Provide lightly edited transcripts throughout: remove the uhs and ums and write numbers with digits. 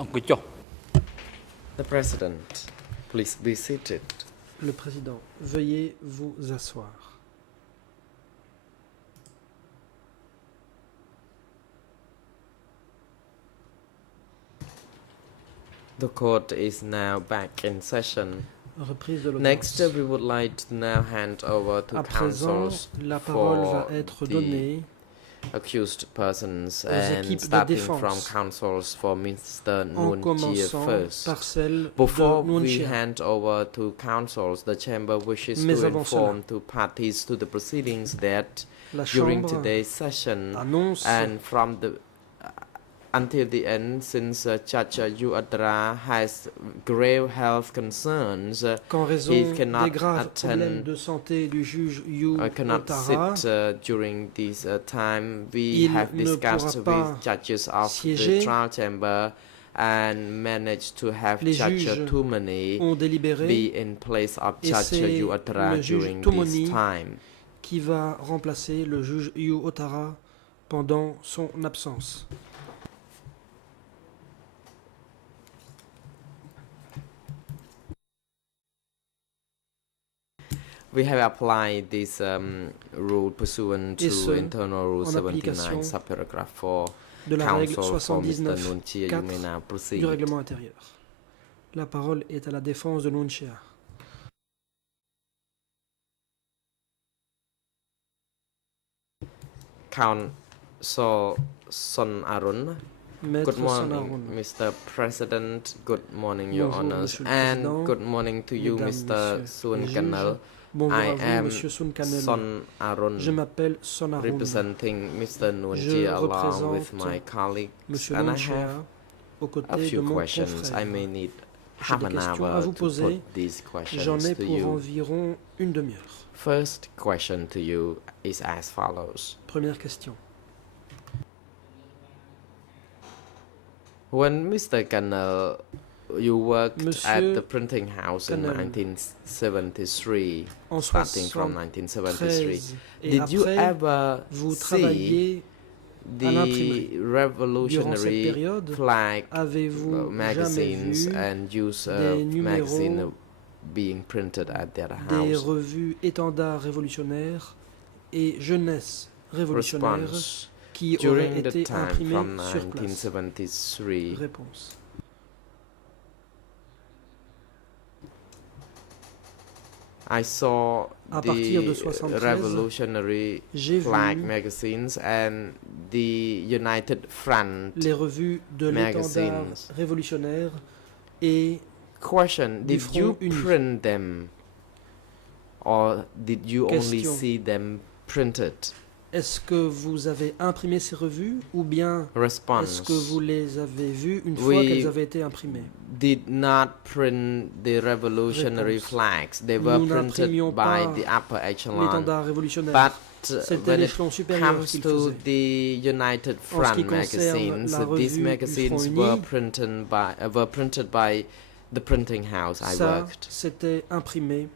អង្គុយចុះ The President, please be seated. Le Président, veuillez vous asseoir. The court is now back in session. Reprise de Next, l'audience. we would like to now hand over to À présent, counsels la parole for va être the donnée accused persons aux and équipes de starting défense, from counsels for Mr. en Noon Chea commençant first. par celle Before de Noon we Chea. hand over to counsels, the chamber wishes Mais to avant inform to parties to the proceedings that La during Chambre today's session annonce and from the until the end, since Judge Yu Adra has grave health concerns, qu'en raison he des cannot graves problèmes attend de santé du juge Yu cannot Otara, sit during this time. We il have ne discussed pourra with judges of siéger. the trial chamber and managed to have Les Judge juges Tumani ont délibéré be in place of et Judge c'est Yu Adra le juge during Tumani this time. qui va remplacer le juge Yu Otara pendant son absence. We have applied this rule pursuant Et to ce, Internal Rule en 79, subparagraph 4. de la règle Counsel for Mr. 79 Noon Chea, you may now du proceed. règlement intérieur. La parole est à la défense de Noon Chea. Counsel Son Arun. Maître Good morning, Sonarun. Mr. President. Good morning, Your Bonjour, Honors. Monsieur le And Président, good morning to you, Mesdames, Mr. Messieurs Sun les juges. Kanal. Bonjour I à vous, am Monsieur Sun Kanel. Son Arun, Je m'appelle Sonarun. representing Mr. Noon Je Chea along with représente my colleagues. Monsieur And I Noon Chea have aux a côtés de few mon questions. confrère. I may need J'ai half des an questions à hour vous to poser. put these questions J'en ai to pour you. environ une demi-heure. First question to you is as follows. Première question. When Mr. Kanal, you worked Monsieur at the printing house in Kanal, 1973, En starting from 73 1973. et Did you après, ever vous see travaillez à l'imprimerie. the Durant cette revolutionary période, flag avez-vous jamais magazines vu and use des magazine numéros being printed at their des house? revues étendards révolutionnaires et jeunesse révolutionnaire Response. qui auraient During the été time imprimées from sur place? 1973, Réponse. I saw À partir de the 73, revolutionary j'ai flag vu magazines and the United Front. les revues de l'étendard magazines. révolutionnaire et Question: du Did you Front Uni. print them, or did you only Question. see them printed? est-ce que vous avez imprimé ces revues ou bien Response: est-ce que vous les avez vues une fois We qu'elles avaient été imprimées? did not print the revolutionary Réponse. flags. They were Nous printed n'imprimions by pas the upper echelon. L'étendard révolutionnaire. But C'était when it l'échelon supérieur comes qu'il to faisait. the United En ce Front qui concerne magazines, la these revue du magazines Front were Uni, printed by the printing house I Ça, worked. c'était imprimé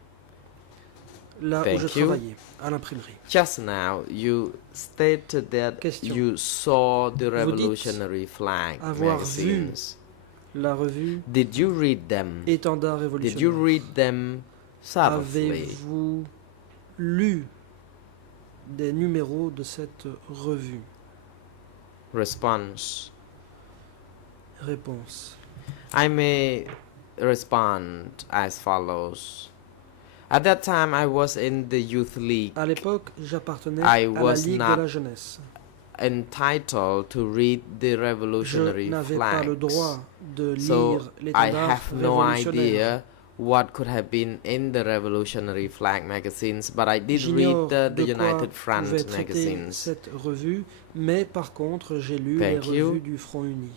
là où Thank je you. travaillais, à l'imprimerie. Just now, you stated that Question. you saw the Vous dites revolutionary flag avoir magazines. La revue Did you read them? Étendard Did you révolutionnaire. read them thoroughly? Avez-vous lu des numéros de cette revue? Response: Réponse. I may respond as follows. At that time, I was in the youth league, À l'époque, j'appartenais I à la was Ligue not de la jeunesse. entitled to read the Je revolutionary n'avais pas le flags. droit de So lire I l'étendard have no révolutionnaire. idea what could have been in the revolutionary flag magazines, but I did J'ignore read the de quoi United Front pouvait traiter magazines. cette revue, mais par contre, j'ai lu Thank les you. revues du Front Uni.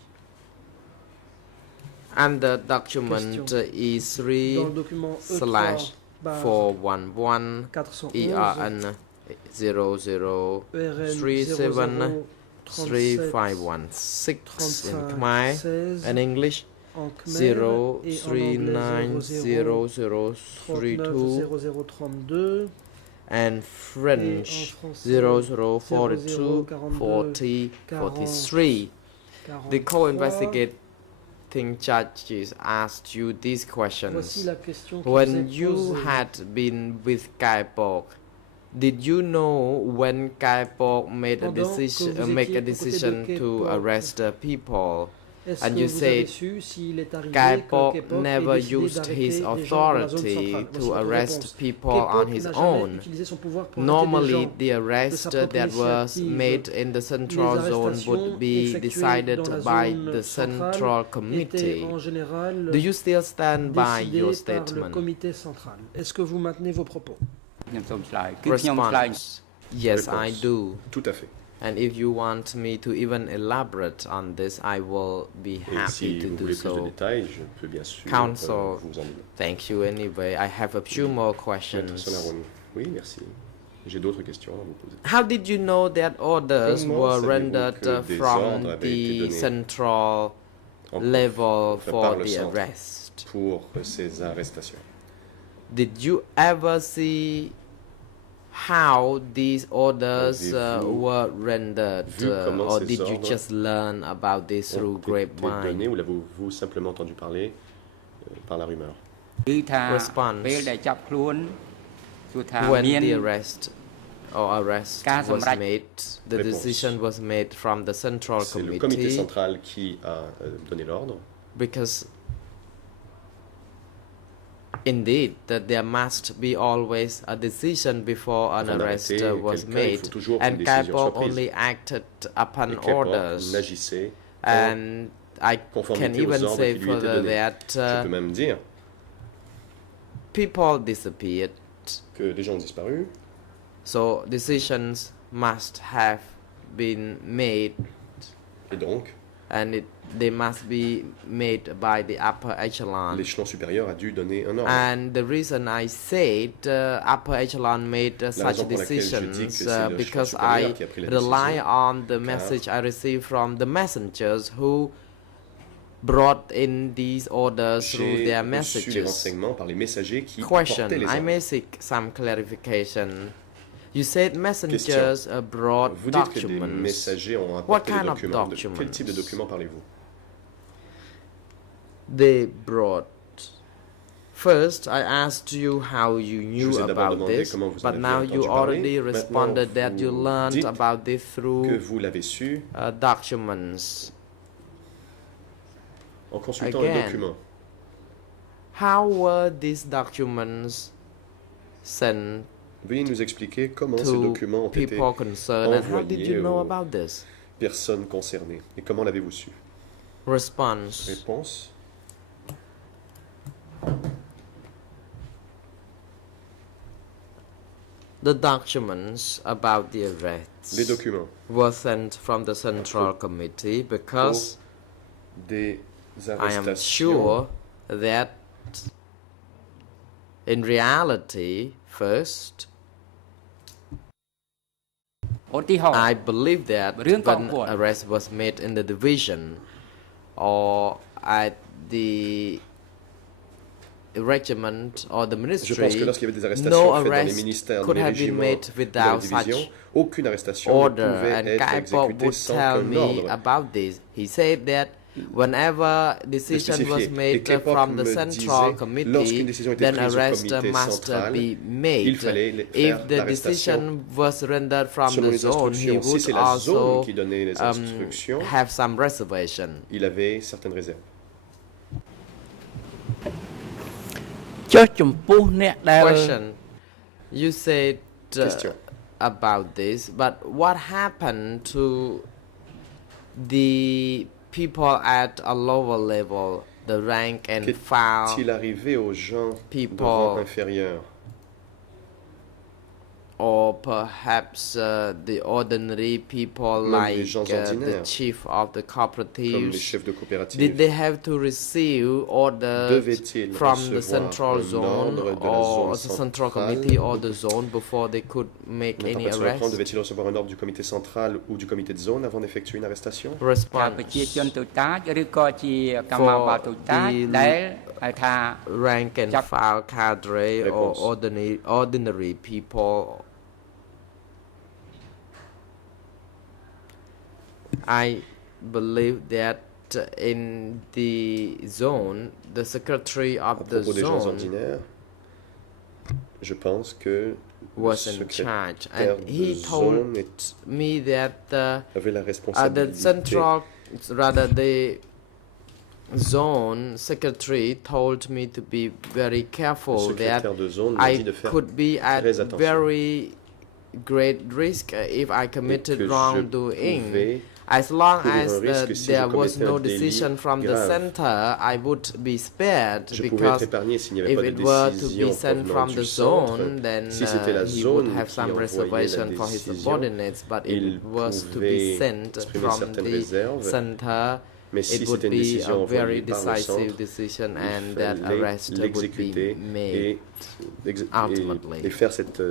And the document Question. E3 Dans le document slash E3 411 411 ERN 00 ERN 37 00 3516 in Khmer 16 and English en Khmer et en anglais 0390032 0032 and et en French français 0042 40 43. The co-investigating think judges asked you these Voici questions. la question qui vous When est you posée. had been with Kai Pok, did you know when Kai Pok made a Pendant que decision, vous make a étiez aux côtés de decision Kai to Pok, arrest the people? Est-ce And que you vous avez said su s'il est arrivé Kai que Pok Kai Pok ait never décidé used d'arrêter his des gens de la zone authority centrale? Voici to votre arrest réponse. people Kai on Pok his n'a jamais own. utilisé son pouvoir pour arrêter des Normally, gens. the arrest propre that was initiative. made in the central Les zone would arrestations be effectuées decided dans la by zone the centrale central étaient committee. en général Do you still stand by décidées your par le statement? comité central. Est-ce que vous maintenez vos propos? ខ្ញុំសូមឆ្លើយគឺខ្ញុំឆ្លើយ Response. Yes, I Réponse. do. Tout à fait. And if you want me to even elaborate on this, I will be Et happy si to vous do voulez plus de so. détails, je peux bien sûr Counsel. vous en donner. Thank you anyway. I have a few more Maître questions. Sonaron. Oui, merci. J'ai d'autres questions à vous poser. How did you know that orders Comment were savez-vous rendered que des from ordres avaient été the donnés central En- level par for le the centre arrest? pour ces arrestations? Did you ever see how these orders Avez-vous were rendered, vu comment or ces did you ordres just learn about this Ont through été grapevine? donnés ou l'avez-vous simplement entendu parler par la rumeur? គឺថា Response. ពេលដែលចាប់ខ្លួនគឺថា When មាន the arrestការសម្ was រេច made, the Réponse. decision was made from the central C'est le comité committee central qui a donné l'ordre. because indeed that there must be always a decision before an Avant arrest d'arrêter was quelqu'un, il made, faut toujours and qu'une décision Kai soit Pok prise. only acted upon Et Kai Pok orders. n'agissait And I conformité can aux even ordres say qui lui étaient further donnés. that Je peux même dire people disappeared, que des gens ont disparu, so decisions must have been made, et donc and they must be made by the upper echelon. l'échelon supérieur a dû donner un ordre. And the reason I said upper echelon made such raison pour laquelle je dis que decisions c'est l'échelon because supérieur I qui a pris la rely décision, on the message I received from the messengers who brought in these orders through J'ai their reçu les messages. renseignements par les messagers qui Question. portaient les I ordres. may seek some clarification. You said messengers brought Vous dites que des documents. messagers ont What apporté des kind of documents. De quel documents? type de documents parlez-vous? They brought. First, I asked you how you Je knew vous ai d'abord about demandé this, comment vous en but aviez now you entendu parler. already Maintenant, responded that you vous learned dites about this Que through vous l'avez su documents. en consultant les Again. documents. How were these documents sent Veuillez nous expliquer comment ces to documents ont été people concerned, and how did you envoyés know aux about this? personnes concernées. Et comment l'avez-vous su? Response. Réponse. The documents about the arrests Les documents were sent from the Central Committee because des I am arrestations sure that in reality, first, ឧទាហរណ៍ I believe thatរឿងកង when ពល arrest was made in the division or at the regiment or the Je ministry, pense que lorsqu'il y avait des arrestations no faites dans les arrest ministères, dans could les have been régiments, made ou dans les without divisions, such aucune arrestation ne order. pouvait And être Kai Pok exécutée would sans tell qu'un me ordre about this. He said that whenever decision was spécifié. Et made Kai Pok from the me Central disait, Committee, lorsqu'une décision était then prise au arrest comité must central, be il made. fallait If faire the l'arrestation decision was rendered from selon the les zone, he instructions. Si would c'est la zone also qui donnait les instructions, have some reservation. il avait certaines réserves. ចុះចំពោះអ្នកដែល Question. You said Question. about this, but what happened to the people at a lower level, the rank and file? Qu'est-il arrivé aux gens de People rang inférieur? or perhaps the ordinary people Même les like gens the ordinaires, chief of the Comme les cooperatives? chefs de Did coopérative, they have to receive orders devaient-ils from the recevoir central un zone ordre de la or zone the central centrale? committee or the zone before they could make N'étant any pas sur le front, arrest? devait-il recevoir un ordre du comité central ou du comité de zone avant d'effectuer une arrestation? ជា Response. ប្រជាជនតូចតាចឬក៏ជាកម្មាបាលតូចតាច For the ដែលហៅថា Rank and Chap- file cadre or Réponse. ordinary people. I believe that in the zone, the secretary À of the propos des gens zone ordinaires, je pense que le was in charge, secrétaire and de he zone told me that avait la the responsabilité. the zone secretary told me to be very Le careful, that secrétaire de zone m'a dit I de faire could be at très attention. very great risk if I et committed que je wrongdoing. pouvais As long courir as un risque si je there was commettais no un délit decision from the grave. center, I would be spared, Je pouvais être because épargné s'il n'y avait if pas de it were to décision be sent provenant from du the centre. zone, then Si c'était la he would zone have qui some envoyait la reservation for his décision, subordinates, but if il it was to be pouvait sent exprimer from certaines the réserves, center, mais si it would c'était une be décision a very envoyée par le decisive centre, decision, il and that fallait arrest would be l'exécuter made ultimately. et faire cette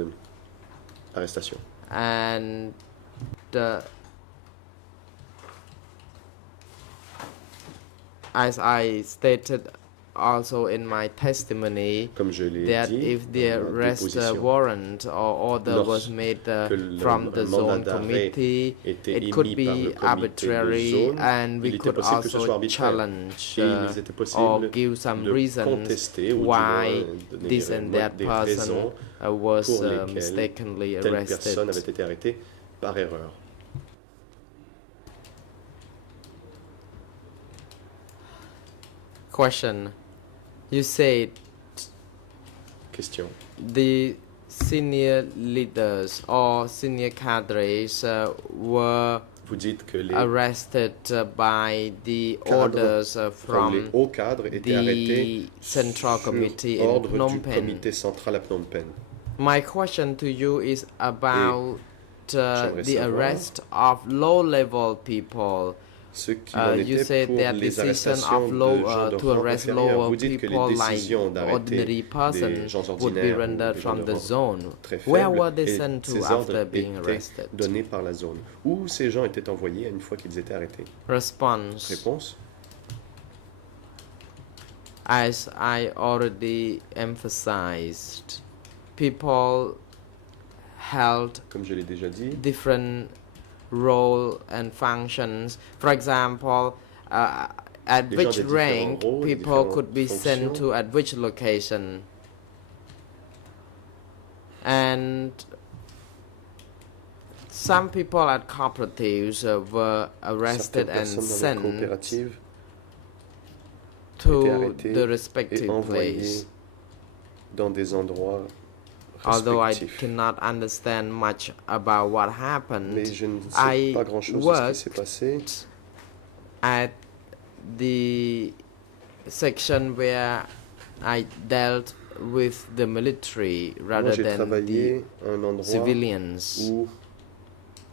arrestation. And as I stated also in my testimony, Comme je l'ai that dit if the dans ma arrest déposition, warrant or order was made from the un zone mandat d'arrêt committee, était it could émis par le be comité de arbitrary, zone, and we il était could possible que ce soit also arbitraire. challenge Et il était or possible give some de reasons contester ou du why moins donner this and that des person raisons was pour lesquelles mistakenly telle arrested. personne avait été arrêtée par erreur. Question. You said Question. the senior leaders or senior cadres were Vous dites que les arrested by the cadres, orders les from hauts cadres étaient arrêtés the Central sur Committee in ordre Phnom du Penh. comité central à Phnom Penh. My question to you is about j'aimerais the savoir arrest of low-level people. Ce qu'il en You était said pour that les decision arrestations of de low, gens de to rang arrest inférieur. lower Vous dites que les people like décisions d'arrêter ordinary des person gens would be ordinaires ou rendered des gens from de the rang zone. très Where faibles, were they et sent to ces after ordres being étaient arrested? donnés par la zone. Où ces gens étaient envoyés une fois qu'ils étaient arrêtés? Response. Réponse. As I already emphasized, people held Comme je l'ai déjà dit, different role and functions. For example, at Les gens which de différents rank rôles, people différentes could be sent fonctions. to at which location. And some people at cooperatives were arrested certaines and personnes dans les sent coopératives étaient to arrêtées the et respective envoyées place. dans des endroits Although I respectifs. cannot understand much about what Mais happened, je ne sais I pas grand-chose de ce qui worked s'est passé. at the section where I dealt with the military Moi, rather j'ai than the travaillé à un endroit civilians. où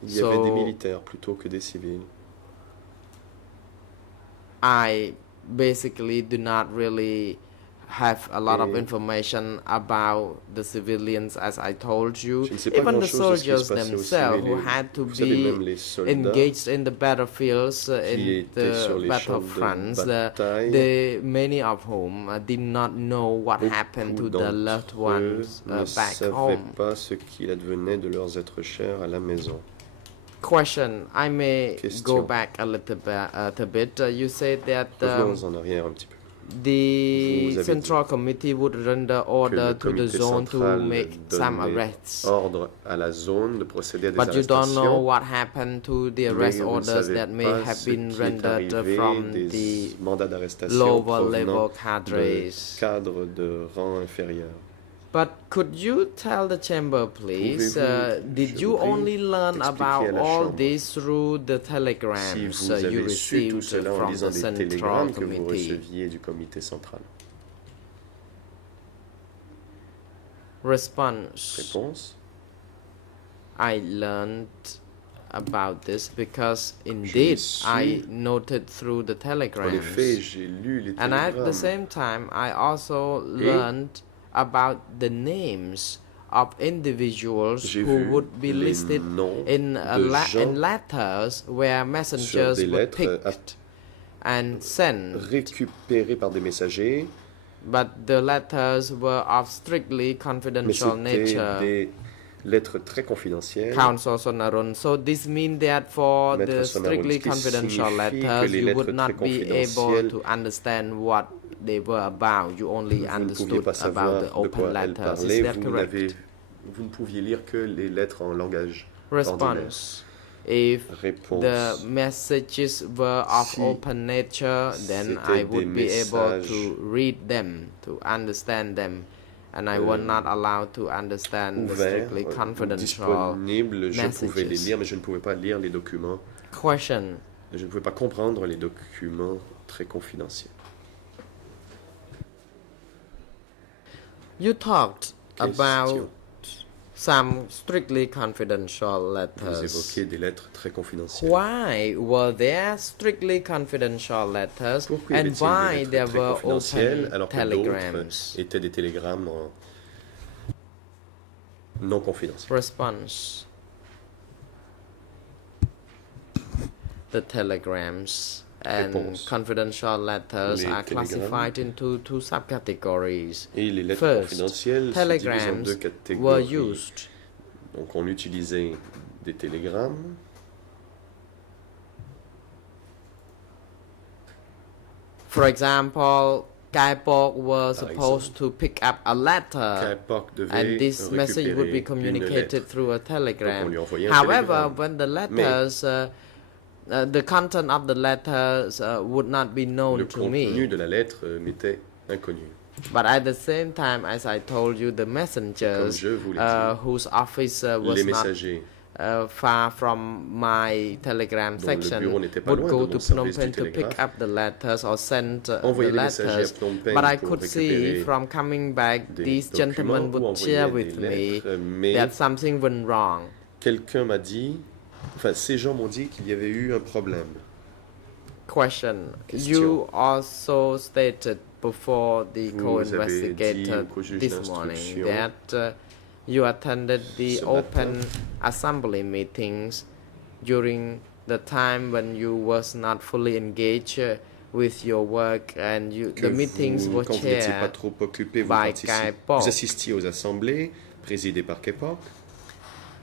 il y avait des So- militaires plutôt que des civils. I basically do not really have a lot of Et- information about the civilians, as I told you. Je ne sais pas Even the grand-chose de ce qui se soldiers passait aux themselves civils. who had to Vous savez, même be les soldats engaged in the battlefields qui in étaient sur the les champs battlefronts, de bataille, many of whom did not know what happened to beaucoup the loved d'entre eux ones ne back savaient home. pas ce qu'il advenait de leurs êtres chers à la maison. Question. I may Question. go back a little bit. You said that Revenons en arrière un petit peu. the Vous avez Central Committee would render Que order le to the comité zone to central make some donnait arrests. ordre à la zone de procéder à des But you don't know arrestations. what happened to the Mais arrest vous ne orders savez that may pas have ce been qui est rendered arrivé from des the mandats d'arrestation lower provenant level de cadres. cadres de rang inférieur. But could you tell the chamber, please, Pouvez-vous, did je you vous prie, only learn expliquer about à la all chambre this through the Si telegrams vous you avez su tout received cela en from lisant the des Central télégrammes que vous Committee? receviez du comité central. Response. Réponse. I learned about this because indeed su. I noted through the En telegrams. effet, j'ai lu les And at the télégrammes. same time, I also learned about the names of individuals J'ai who vu would be les listed noms in, de gens in letters where sur messengers des were lettres picked and sent. récupérées par des messagers, But the letters were of strictly mais confidential c'était nature. des lettre très confidentielle. Council Sonarun. So this means that for Maître the Sonarun, strictly ce qui confidential signifie que letters, les you would lettres not très be able confidentielles, to understand what they were about. You only vous ne pouviez understood pas savoir about the de quoi open elles letters. parlaient. Is that correct? Vous ne pouviez lire que les lettres en langage ordinaire. Response. If Réponse. the messages were of Si open nature, then c'était I would des be able messages to read them, to understand them, and I was not allowed to understand the ouverts, strictly confidential disponibles, je pouvais les messages. lire, mais je ne pouvais pas lire les documents. Question. Je ne pouvais pas comprendre les documents très confidentiels. You talked about Question. some strictly confidential Vous letters. évoquez des lettres très confidentielles. Why were there strictly confidential letters Pourquoi y and avait-il why des lettres there très were confidentielles open alors que telegrams? d'autres étaient des télégrammes non confidentiels? Response. The telegrams and Réponse. confidential letters Les are télégrammes. classified into two subcategories. Et les lettres First, confidentielles se divisent en telegrams deux were catégories. used Donc on utilisait des télégrammes. For example, Guy Fawkes was Par supposed to pick up a letter, Qu'Epoch devait and this message would be récupérer une communicated lettre. through a Donc on telegram. lui envoyait un However, télégramme. when the letters, the content of the letters would not be known Le to contenu me. de la lettre m'était inconnu. But at the same time, as I told you, the messengers je vous l'ai dit, whose office was Les not messagers far from my telegram dont le bureau section n'était pas would loin go de to mon Phnom service Penh du to pick télégraphe up the letters or send the envoyaient les messagers à letters. Phnom Penh But I pour could see récupérer from coming back, des these documents gentlemen ou would share envoyaient with des me lettres, mais that something went wrong. quelqu'un m'a dit, enfin ces gens m'ont dit qu'il y avait eu un problème. Question. Question. You also stated before the Vous avez dit co-investigator au juge this morning d'instruction that you attended the ce open matin assembly meetings during the time when you was not fully engaged with your work and que the meetings were quand vous n'étiez pas chaired trop occupé, by Guy Fawkes. vous assistiez aux assemblées présidées par Qu'Epoch.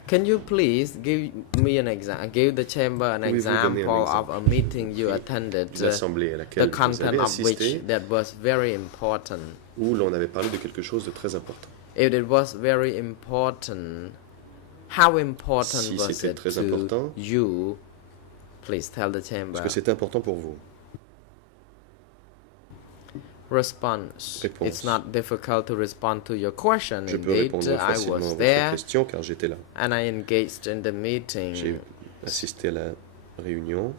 Can you please give me an example, give the chamber an Pouvez-vous donner un example of exemple? a meeting you attended, Une assemblée à the laquelle vous content avez of which assisté, that was very important? où l'on avait parlé de quelque chose de très important. If it was very important, how important Si was c'était it très to important, you? Please tell the chamber. Est-ce que c'est important pour vous? Response. Réponse. It's not difficult to respond to your question. Je peux Indeed, répondre I facilement à was votre there question car j'étais là. and I engaged in the meeting. J'ai assisté à la réunion.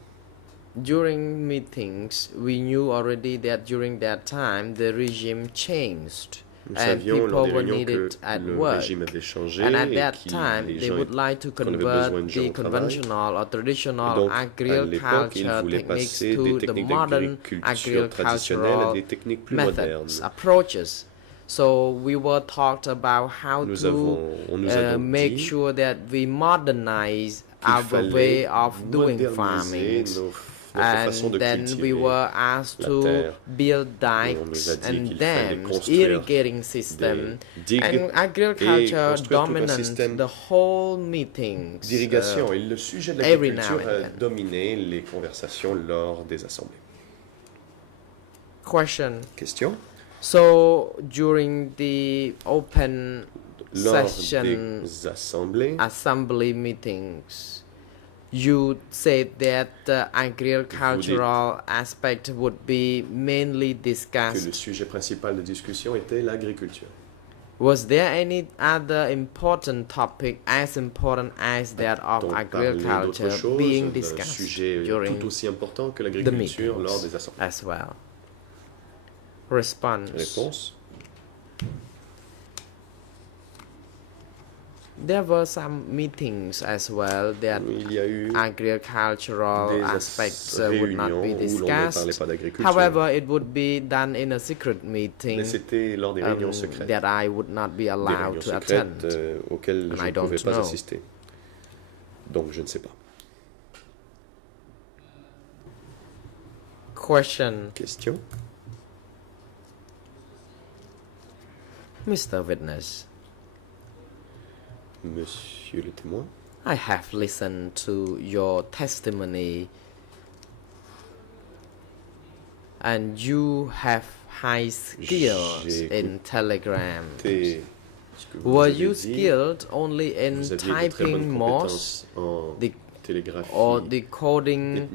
During meetings, we knew already that during that time the regime changed Nous and savions lors people des were réunions que needed at le work. régime avait changé And at et that que time, les they gens would like to qu'on avait besoin convert de gens the au travail. conventional or Et traditional donc, à l'époque, ils agriculture voulaient techniques passer to des the techniques modern d'agriculture traditionnelles à agricultural des techniques plus methods, modernes. approaches. So we were talked about how On nous a donc make dit sure that we modernize qu'il our fallait way of doing moderniser farming. notre façon And de then we cultiver were asked la to terre. build Et on nous dikes a dit and qu'il fallait dams, construire irrigating system, des digues and et agriculture construire tout un dominant système the whole meetings. d'irrigation. Et le sujet de every now l'agriculture and a then. dominé les conversations lors des assemblées. Question. Question? So during the open Lors session des assemblées, assembly meetings, you said that the agricultural aspect would be mainly que le discussed. sujet principal de discussion était l'agriculture. Was there any other important topic as important as that of On parlait d'autre agriculture chose, being d'un discussed sujet during tout aussi important que the l'agriculture lors meetings des assemblées. as well? Response. Réponse? There were some meetings as well that Il y a eu agricultural des aspects would not réunions be où l'on ne parlait discussed. pas d'agriculture. However, it would be done in a secret meeting Mais c'était lors des réunions secrètes. that I would not be Des allowed réunions to secrètes attend. auxquelles And je I ne don't pouvais pas know. assister. Donc je ne sais pas. Question. Question? Mr. Witness, Monsieur le témoin, I have listened to your testimony, and you have high skills J'ai in Telegram. écoutez ce que vous Were avez you dit. skilled only in Vous aviez de très bonnes typing Morse compétences en the- télégraphie. or decoding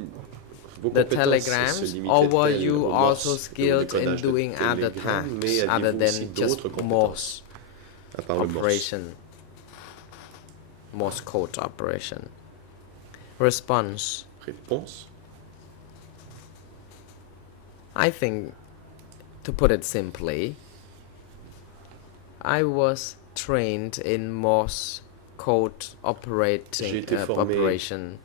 Vos the compétences se telegrams, limitaient-elles or were au you Morse, also au skilled in décodage de doing other télégrammes, mais tasks other aviez-vous aussi than just d'autres compétences Morse à part le Morse? operation, Morse code operation? Response: Réponse. I think, to put it simply, I was trained in Morse code J'ai operating été formé operation,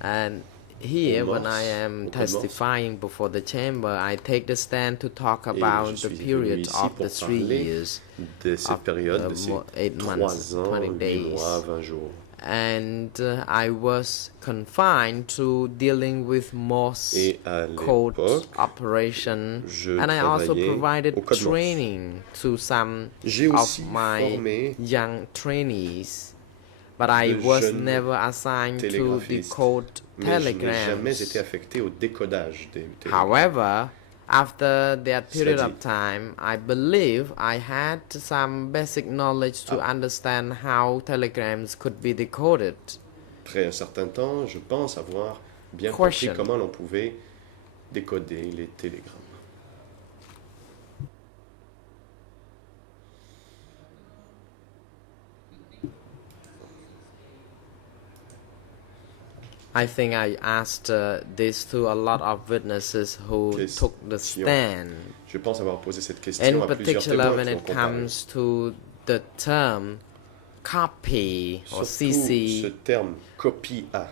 and here when I Morse, am au code Morse. testifying before the chamber, I take the stand to talk Et about je the suis period venu ici of pour the 3 parler years, de cette of, période, de ces 8 months, 3 ans, 20 8 days. mois, 20 jours. and I was confined to dealing with Morse Et à code l'époque, operation, je and I also travaillais provided au code Morse. training to some J'ai of aussi my formé young trainees, but I de was jeunes never assigned to télégraphistes, decode mais je n'ai jamais été telegrams. affecté au décodage des télégrammes. However, after that period Cela of dit, time, I believe I had some basic knowledge to understand how telegrams could be decoded. Après un certain temps, je pense avoir bien Question. compris comment l'on pouvait décoder les télégrammes. I think I asked this to a lot of witnesses who Question. took the stand. Je pense avoir posé cette question In à plusieurs particular, témoins when qui ont it comparé. comes to the term copy or Surtout ce CC, terme copie A.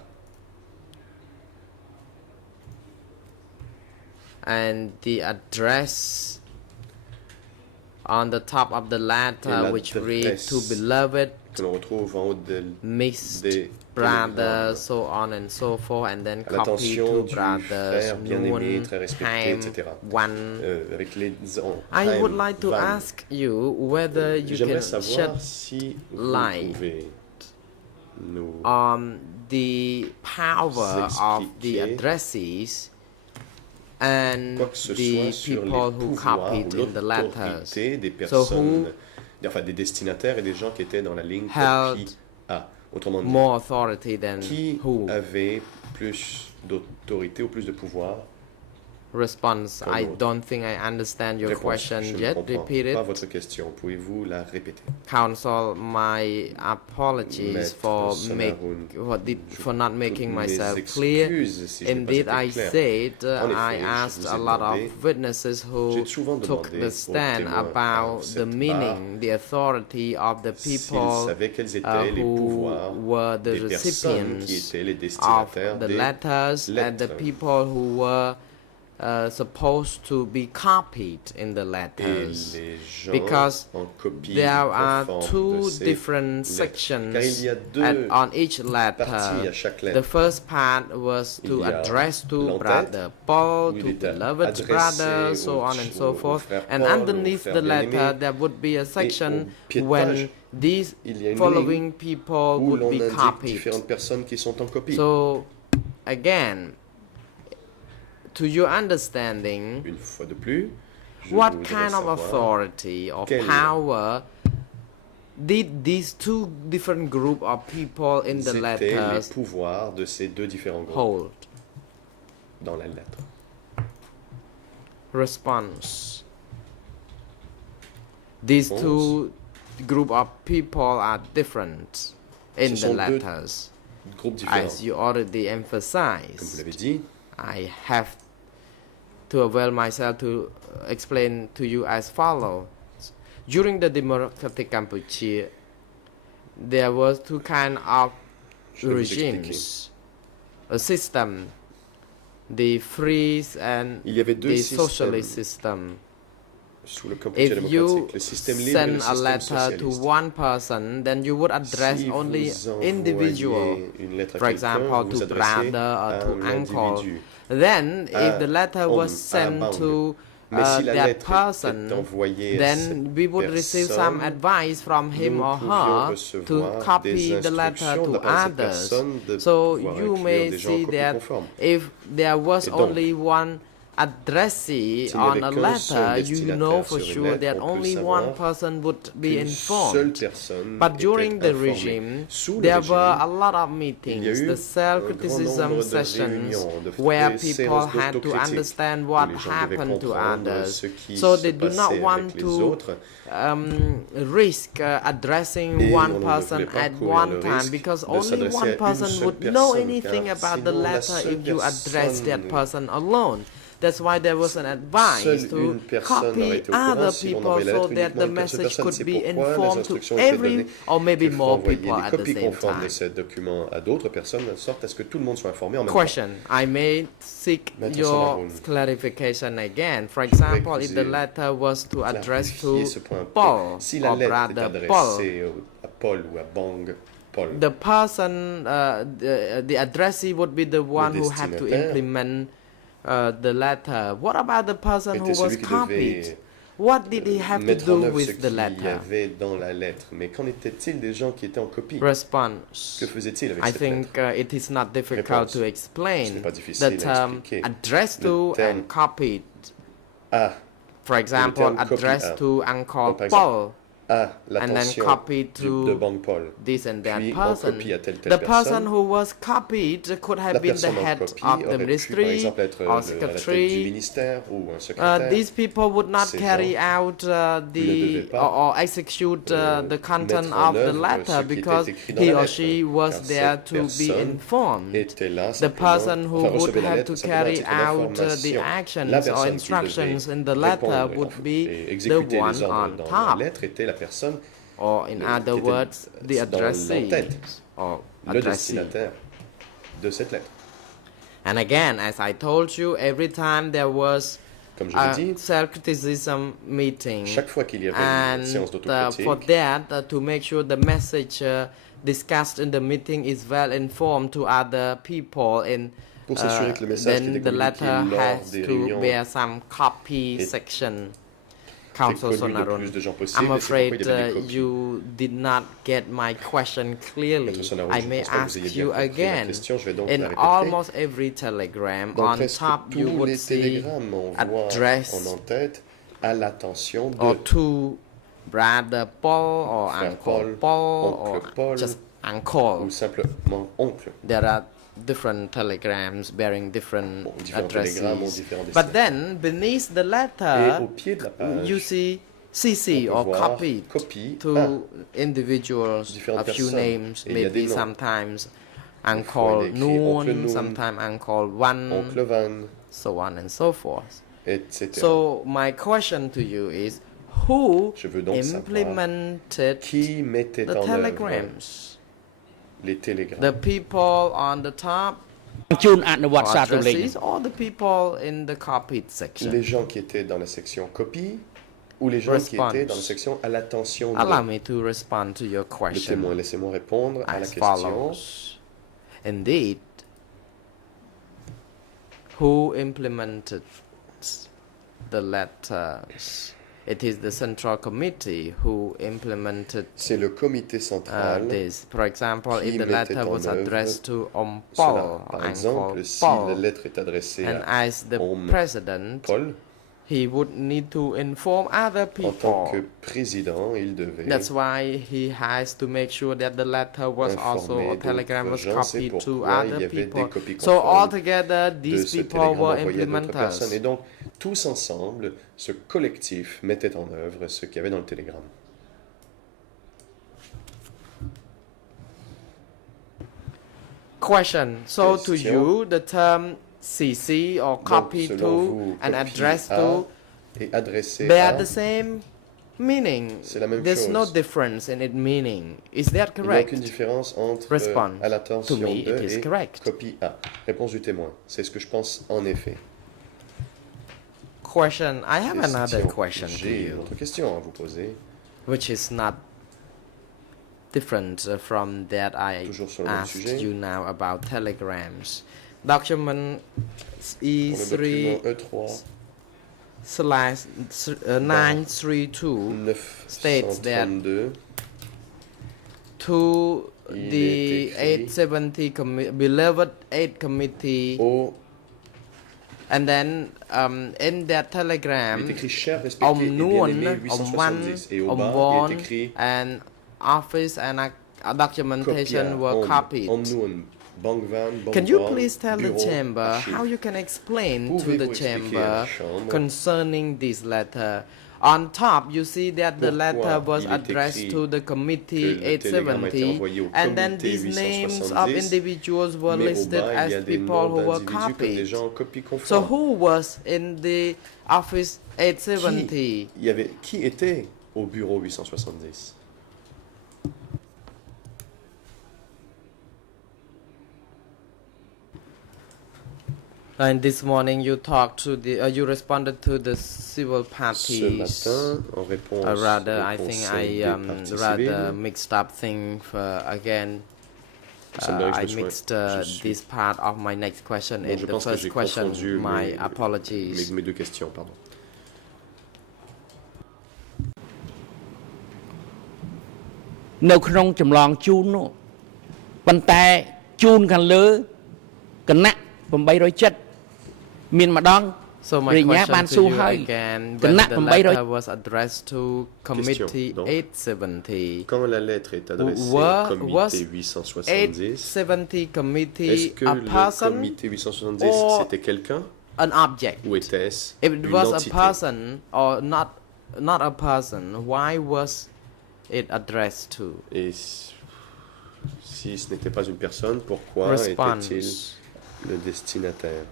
and the address on the top of the letter, which read "To l'adresse beloved, que l'on retrouve en haut de missed des brother," télégrammes. so on and so forth, and then À copy l'attention to du brothers, frère bien-aimé, Nun, très respecté, Haim, etc. one. Avec les disons, I Haim, would like to Van. ask you whether you J'aimerais can savoir shed si vous light pouvez nous on the power of the expliquer addresses and quoi que ce the soit sur les people who pouvoirs copied ou in the letters. l'autorité des So personnes, enfin des destinataires et des gens qui étaient dans la ligne held copie A. Autrement dit, More authority than qui who? avait plus d'autorité ou plus de pouvoir? Response: Comme I autre. don't think I understand your Réponse. question Je ne yet. comprends Repeat pas it. votre question. Pouvez-vous la répéter? Counsel, my apologies Maître for Samaroun, for not making Mes myself clear. excuses si je n'ai pas Indeed, été I clair. said En effet, I je asked vous ai a lot demandé- of witnesses who J'ai souvent took demandé the aux stand témoins about à the cette meaning, the authority of the s'ils people savaient quels étaient les who pouvoirs were the des personnes qui recipients étaient les of destinataires the des letters and the lettres. people who were supposed to be copied in the et letters. les gens Because en copie There are conforme two de ces different lettres. sections Car il y a deux and on each parties letter. à chaque The lettre. first part was Il to y a address to l'entête, brother Paul, où il to est beloved adressé brother, so au- on and so au forth. frère And Paul, au underneath frère the letter, bien-aimé. there would be a section pied de when page, these il y a une following people où would l'on be indique copied. différentes personnes qui sont en copie. So, again, to your understanding, Une fois de plus, je what voudrais kind of savoir authority or quelle- power did these two different group of people in the étaient les letters pouvoirs de ces deux différents groupes hold? dans la lettre. Response: these Réponse. two group of people are different in Ce the sont deux letters. Groupes différents. As you already Comme vous emphasized, l'avez dit, I have to avail myself to explain to you as follows. During the Democratic Cambodia, there was two kind of je vais vous regimes, a system, the free and Il y avait deux the systèmes socialist system. sous le Cambodge If you démocratique, le système libre et le send a système letter to socialiste. one person, then you would address Si only vous envoyez individual. une lettre à For quelqu'un, example, vous vous to adressez brother or à to un uncle. individu. Then, if À the letter was homme, à sent Bang. to Mais si la that lettre person, est envoyée à then cette we would receive some personne, advice from him nous or pouvions her to recevoir copy des the letter instructions de la to part de cette others. personne de So pouvoir you inclure may des gens en see copie that conforme. if there was Et donc, only one addressee s'il n'y avait on a qu'un seul letter, you know destinataire for sur une sure lettre, that on peut only savoir one person would be qu'une seule informed. personne But était during the informée. regime, Sous le there régime, were a lot of il y a meetings, eu the un grand self-criticism nombre de sessions, réunions, where de people séances had to d'autocritique, understand où what les gens devaient happened to comprendre others. ce qui So se they do not passait want avec les to autres. risk addressing Et one on ne person voulait pas at courir one le time risque because de only s'adresser à one une person seule would know personne, anything car about the sinon la letter seule if you address that personne- person alone. That's why there was an advice Seule to une personne aurait copy été au courant other si l'on people envoyait la so lettre that uniquement the à une seule message personne. could C'est be pourquoi les informed to instructions étaient every données or maybe qu'il faut more envoyer people des at the copies same conformes de time. ce document à d'autres personnes, de sorte à ce que tout le monde soit informé en même temps. Question. I may seek Maître your Samaroun. clarification again. For example, que if vous the ayez letter was to address to Clarifier ce point. Paul Si la or lettre est brother Paul, adressée à Paul ou à Bang Paul, the person, the addressee would be the one who had to destinataire implement the letter. What about the person who était was celui qui copied? devait What did he have to mettre en do œuvre ce with the qu'il y letter? avait dans la lettre. Mais qu'en était-il des gens qui étaient en copie? Response. Que faisait-il avec I cette think lettre? it is not difficult Réponse. to Ce explain. n'est pas difficile The à term expliquer. addressed Le to terme and copied. À, For example, terme copy addressed à. to Uncle par exemple, Paul. à And then l'attention copy to de Bang Paul. This and that Puis on person. copie à telle The person personne. who was copied could have La been the personne en head copie of the aurait pu, par ministry exemple, être or à la tête du secretary. ministère ou un secrétaire. These people would not Ces carry gens out ne the devaient pas, or execute the content mettre en of the œuvre letter ce qui était because écrit dans he la or lettre, she was car there cette to be personne informed. était là The simplement, person who enfin, would recevait la have lettre to simplement à carry titre out the d'information. actions La or personne qui instructions in the devait letter répondre would be et the exécuter one les ordres on dans top. la lettre était la personne, Or in qui other était words, the dans addressee l'entête, or le addressee. destinataire de cette lettre. And again, as I told you, every time there was Comme je l'ai a dit, self-criticism meeting, chaque fois qu'il y avait and une séance for d'autocritique, that, to make sure the message discussed in the meeting is well informed to other people, and pour s'assurer que le message qui then était the communiqué letter lors has des to réunions bear some copy est section. était Council connu de Sonarun, plus de gens possible, I'm et c'est pourquoi il afraid y avait des copies. you did not get my question clearly. Maître Sonarun, I je may pense pas que vous ask ayez bien you compris la again. question, je vais donc In la répéter. almost every telegram, Dans on presque top you tous would les see télégrammes, on voit address en en-tête à l'attention or de to brother Paul or Frère uncle Paul, Paul or oncle Paul, just uncle. ou simplement oncle. There are different telegrams bearing different Bon, différents télégrammes ont addresses. différents But destinataires. then beneath the Et letter, au pied de la page, you see CC on or peut voir copy copie to individuals, différentes a few personnes. names, Et il y a des maybe noms. sometimes fois, Uncle il est écrit Oncle Noon, Noon, sometimes Uncle One, oncle Van, so on and so forth. etc. So my question to you is, who Je veux donc savoir implemented qui mettait the en œuvre telegrams? les télégrammes. The people on the top, ជូនអនុវត្ត or សារទូលេខ addressees, or the people in the copied section? Les gens qui étaient dans la section copie ou les gens qui Response. étaient dans la section à l'attention Allow de me to respond to your le témoin. question Laissez-moi répondre à la as question. follows. Indeed, who implemented the letters? It is the Central Committee who implemented C'est le comité central. this. For example, qui if the mettait letter en was œuvre addressed to Cela. Paul, Par Uncle exemple, si la Paul, lettre est adressée and à as the Homme president, Paul, he would need to inform other en tant que people. président, il devait That's why he has to make sure that the letter was also, informer or telegram was d'autres gens. C'est copied to pourquoi il other y avait des people. copies So conformes altogether, de these ce people télégramme were envoyé à d'autres personnes. Et implementers. donc, tous ensemble, ce collectif mettait en œuvre ce qu'il y avait dans le télégramme. Question. So to Question. you, the term CC or Donc, copy selon to vous, and copie address à to et adressé bear à, the same meaning. c'est la même There's no chose. difference in its meaning. Is that il n'y a correct? aucune différence entre Response. à l'attention To me, de it is et correct. copie à. Réponse du témoin. C'est ce que je pense en effet. Question. I have another question to J'ai une you, autre question à vous poser. which is not different from that I Toujours sur le même asked sujet. you now about telegrams. Document Pour le document E3 E3, 932 states that 932, to Il the est écrit 870 beloved 8 committee, au, and then in that il telegram, est écrit cher, respecté Om et bien-aimé Nuon, Om Wan, 870. Et au Om bas, il Won, est écrit and office and documentation Copia, were copied. Om Nuon, Bangvan, Can you Bangwan, please tell the Bureau, chamber Archive. how you can explain to Pouvez-vous the expliquer à la chamber chambre concerning this letter? On top, you see that the pourquoi letter was il est addressed écrit to the committee que le télégramme a été 870, envoyé au and then comité these names of 870, individuals were mais au listed bas, il y a as des people noms who were d'individus comme des copied. gens en copie So conforme. who was in the office 870? Qui était au bureau 870? And this morning you talked to the, you responded to the civil Ce parties. matin, en réponse Rather, au I think Conseil I des partis rather civiles, mixed up things again. il semblerait que I je me mixed sois- je suis- this part of my next question Bon, in je the pense que first j'ai question. confondu My mes apologies. deux questions, pardon. នៅក្នុងចម្លងជូននោះប៉ុន្តែជូនខាងលើគណៈ807មានម្ដង So my ព្រះញ្ញាបាន question សួ to រ you ហើយ again, គ when ណៈ the 800 letter was addressed to committee donc. 870, Quand la lettre est adressée Was- au was comité 870, 870 committee est-ce que a le person comité 870 or c'était quelqu'un an object? ou était-ce If it une was a entité? person or not a person, why was it addressed to? Et si ce n'était pas une personne, pourquoi Response. était-il le destinataire?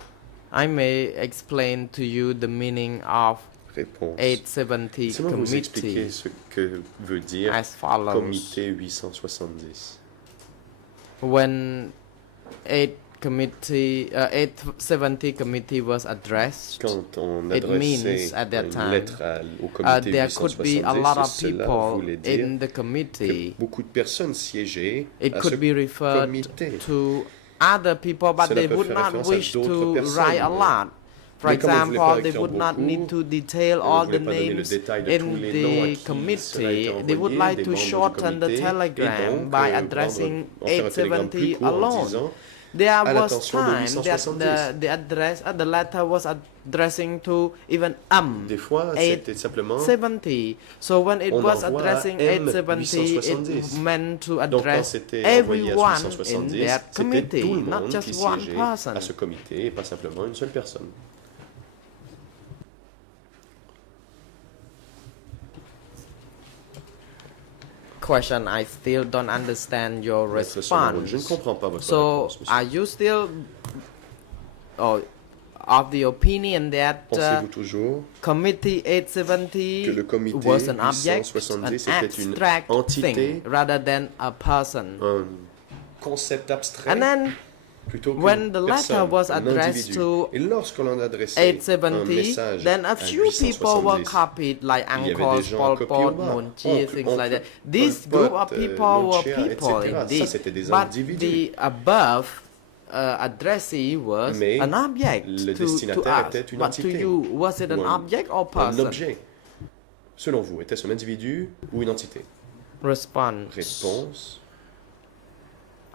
I may explain to you the meaning of Réponse. 870 Laissez-moi vous expliquer committee ce que veut dire as follows. comité 870. When 870 committee was addressed, Quand on it means adressait at that une time, lettre au comité there could be a lot of 870, cela people voulait dire in the que committee. beaucoup de personnes siégeaient It à ce could be referred comité. to other people, but Cela they peut would faire not référence à wish d'autres to personnes. write a lot. For Mais comme on voulait pas example, they écrire would not beaucoup, need to detail on all voulait the pas donner le names détail de in tous les noms à the qui cela a été committee. They would envoyé, like des to membres du shorten the comité, et telegram donc, by en addressing faire un télégramme plus 870 court en alone. disant There à was l'attention de time that 870. the address, the letter was addressing to even Des fois, c'était simplement 870. So when it on was envoie addressing M 870, 870. it meant to Donc, quand address c'était envoyé à everyone in 870, that c'était committee, tout le not monde just qui one siégeait person. à ce comité et pas simplement une seule personne. Question, I still don't understand your Maître Solomon, je ne response. comprends pas votre So réponse, monsieur. are you still of the opinion that Pensez-vous toujours committee que le 870 comité was an object, 870 an était une abstract entité, thing rather than a person? un concept abstrait, And then plutôt when the qu'une letter personne, was un addressed individu. to Et lorsqu'on a adressé un 870, message then a à few people were 870, copied, like il y avait Angkor, des gens Pol copiés au Pot, bas. Moon Chie, things Oncle like that. Pol This Pot, group of people Moon were Chie, people etc. Ça, indeed, c'était des but individus. the above addressee was Mais an object le to destinataire us. était une But to entité. you, was it an Ou un- object or Un person? objet. Selon vous, était-ce un individu ou une entité? Response. Réponse.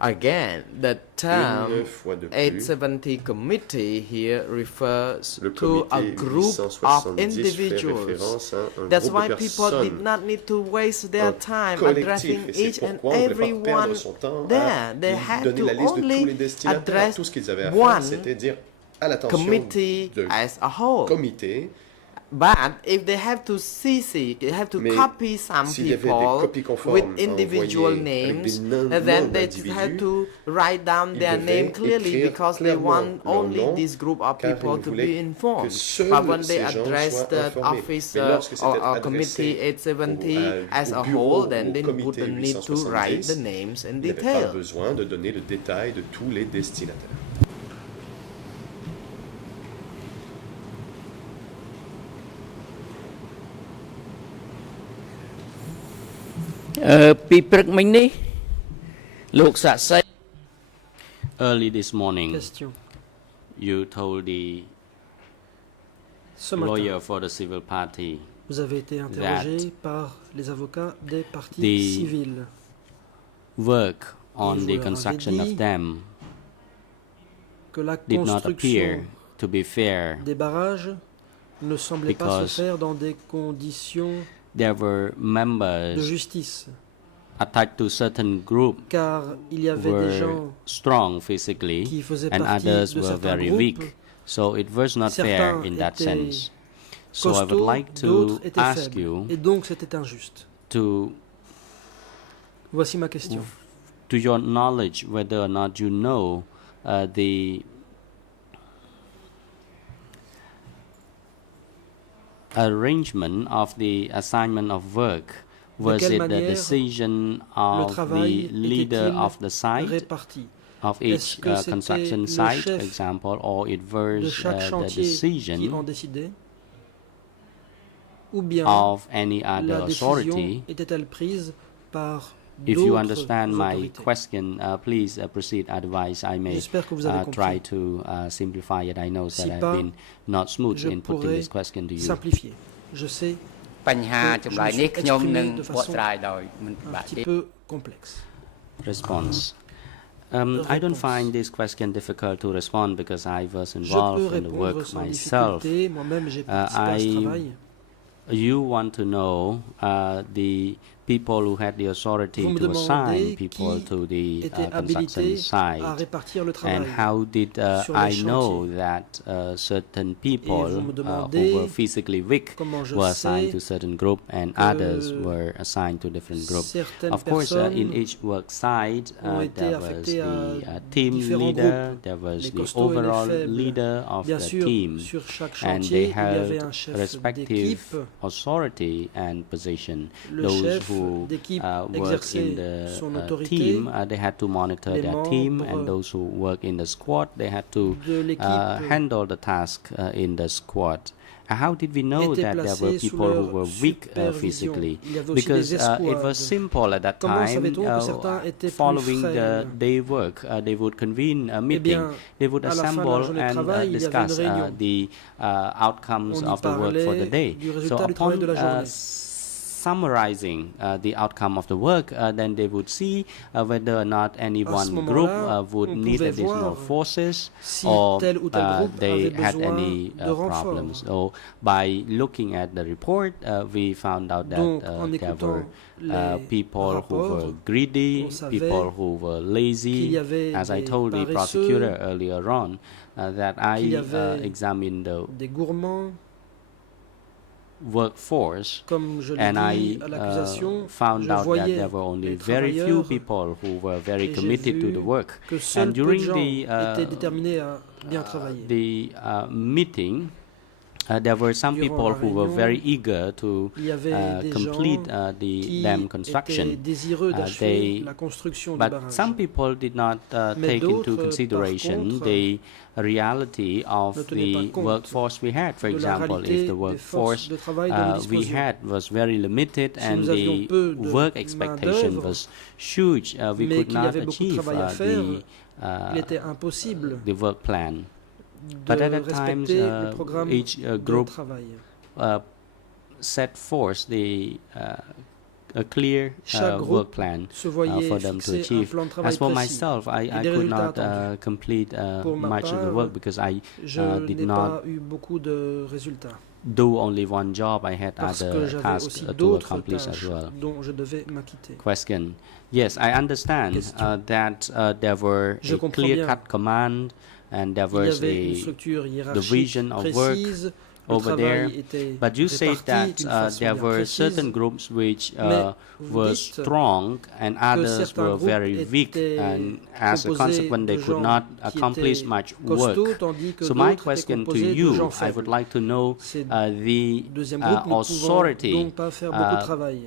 Again, the term Une fois de plus, 870 committee here refers le to a comité group of 870 fait individuals. référence à un That's groupe why de people did personnes, not need to waste their un time collectif. addressing Et c'est each and pourquoi on ne voulait every pas perdre one son temps there. They à had donner to la liste de tous les only destinataires. address Tout ce qu'ils avaient à one faire, c'était dire à l'attention committee de as a whole. comité. But if they have to CC, they have to Mais copy some s'il y avait des people copies conformes with à individual envoyer avec names, des noms then they d'individus, had to write down ils their devaient name clearly écrire because they clairement want leur only nom, this group of car people ils to voulaient be que informed. seuls But when they ces gens address soient the informés. office Mais lorsque c'était or adressé committee 870 as au a bureau, whole, then au they comité wouldn't need to 870, write the names in Il n'y avait pas detail. besoin de donner le détail de tous les destinataires.ពីព្រឹកមិញនេះលោកសាក់សី Early this morning, Question. you told the Ce matin, lawyer for the civil party vous avez été interrogé par les avocats des partis the civils. work on vous the leur avez construction dit of them Que la did not appear construction to be fair. des barrages ne semblait pas Because se faire dans des conditions There were de members justice, attached to certain group car il y avait des were gens strong physically qui faisaient and partie others de were certains very groupes. weak. So it was not fair Certains in that étaient sense. So I would costauds, like to d'autres étaient ask faibles, you et donc c'était injuste. to Voici ma question. to your knowledge whether or not you know the arrangement of the assignment of work. Was quelle it the manière decision Le of the travail leader était-il of the site, réparti of Est-ce each que c'était construction le site, chef example, or it de was chaque the chantier qui en decision décidait, ou bien of any other la décision authority? était-elle prise par If you d'autres understand my autorités? question, please proceed. Otherwise, I may J'espère que vous avez try compris. to simplify it. I know Si that I've pas, been not smooth je in putting pourrais this question to you. simplifier. Je sais បញ្ហាចម្លើយនេះខ្ញុំនឹងបកស្រាយដោយមិនពិបា un ក petit ទេ peu complexe. Response. I don't Réponse. find this question difficult to respond because I was Je peux involved in the répondre work sans myself. difficulté. Moi-même, j'ai participé à ce I- travail. You want to know the people who had the authority Vous me to demandez assign people qui to the était construction habilité site. à répartir le And travail. how did sur les I know chantiers. that certain people vous me who demandez were physically weak comment je were assigned sais to certain group and que others were assigned to different group? Certaines Of course, in personnes each work site, ont été there was affectées à the team différents leader, groupes, there was les the costauds et les overall faibles. leader of Bien the sûr, team, sur chaque and chantier, they il y avait held un chef respective d'équipe. authority and position. Le Those chef who d'équipe work exerçait in the son autorité. team, they had to monitor Les their team, and membres those who work in the squad, they had to de l'équipe handle the task in the squad. How did we know étaient that there were placés sous people who leur were weak supervision. physically? Il y avait aussi Because des it was escouades. simple at that Comment time. savait-on que certains étaient plus Following the frêles? day work, they would convene a meeting. bien, They would à la fin de la assemble journée de and travail, il y avait une discuss réunion. the outcomes On y of the work for the parlait day. du So résultat du travail upon de la journée. summarizing the outcome of the work, then they would see whether or not any À ce one group moment-là, would on need pouvait additional voir forces si or tel ou tel groupe they avait had besoin any de renfort. problems. So by looking at the report, we found out that Donc, en there écoutant were les people who rapports, were greedy, on savait people who were lazy. qu'il y avait As I des told the paresseux, prosecutor earlier on, that qu'il y I avait examined the des gourmands, workforce. comme je l'ai And I dit à l'accusation, found je out that voyais there were only les very few travailleurs people who were very et j'ai committed to vu the work. que seuls And peu de during gens the étaient déterminés à bien travailler. meeting, there were some Durant people la who were réunion, very eager to Il y avait des complete gens the qui dam étaient construction. désireux d'achever they- la construction du But barrage. some people did not Mais take into d'autres, par consideration contre, the reality of ne tenaient pas the compte workforce we had. For de la example, réalité if the des workforce forces de travail dont nous we disposions. had was very limited Si and nous avions the peu de work main-d'œuvre, expectation was huge, we mais could qu'il y not avait beaucoup de achieve travail à faire, il the, était impossible the work plan. de But at that time, respecter le programme each de group travail. set forth a clear Chaque groupe work plan se voyait for them to fixer un achieve. plan de travail As for précis. myself, I et des could résultats not attendus. complete Pour ma much of the part, work because I Je did n'ai not pas eu beaucoup de résultats do only one job. I had parce que other j'avais tasks aussi to d'autres accomplish as tâches well. dont je devais m'acquitter. Question. Yes, I understand Question. that there were Je a comprends bien. clear-cut command and there Il y was avait une a structure hiérarchique division of work précise. Le over travail there. était But you said réparti that d'une façon there bien were précise. certain groups which Mais vous were dites strong and others certains were groupes very weak, étaient and as a composés consequence, they de could gens not qui accomplish étaient much work. costauds, tandis que So my d'autres étaient question to composés de you, gens I would faibles. like to know Ces the deuxième groupe ne pouvant authority donc pas faire beaucoup de travail.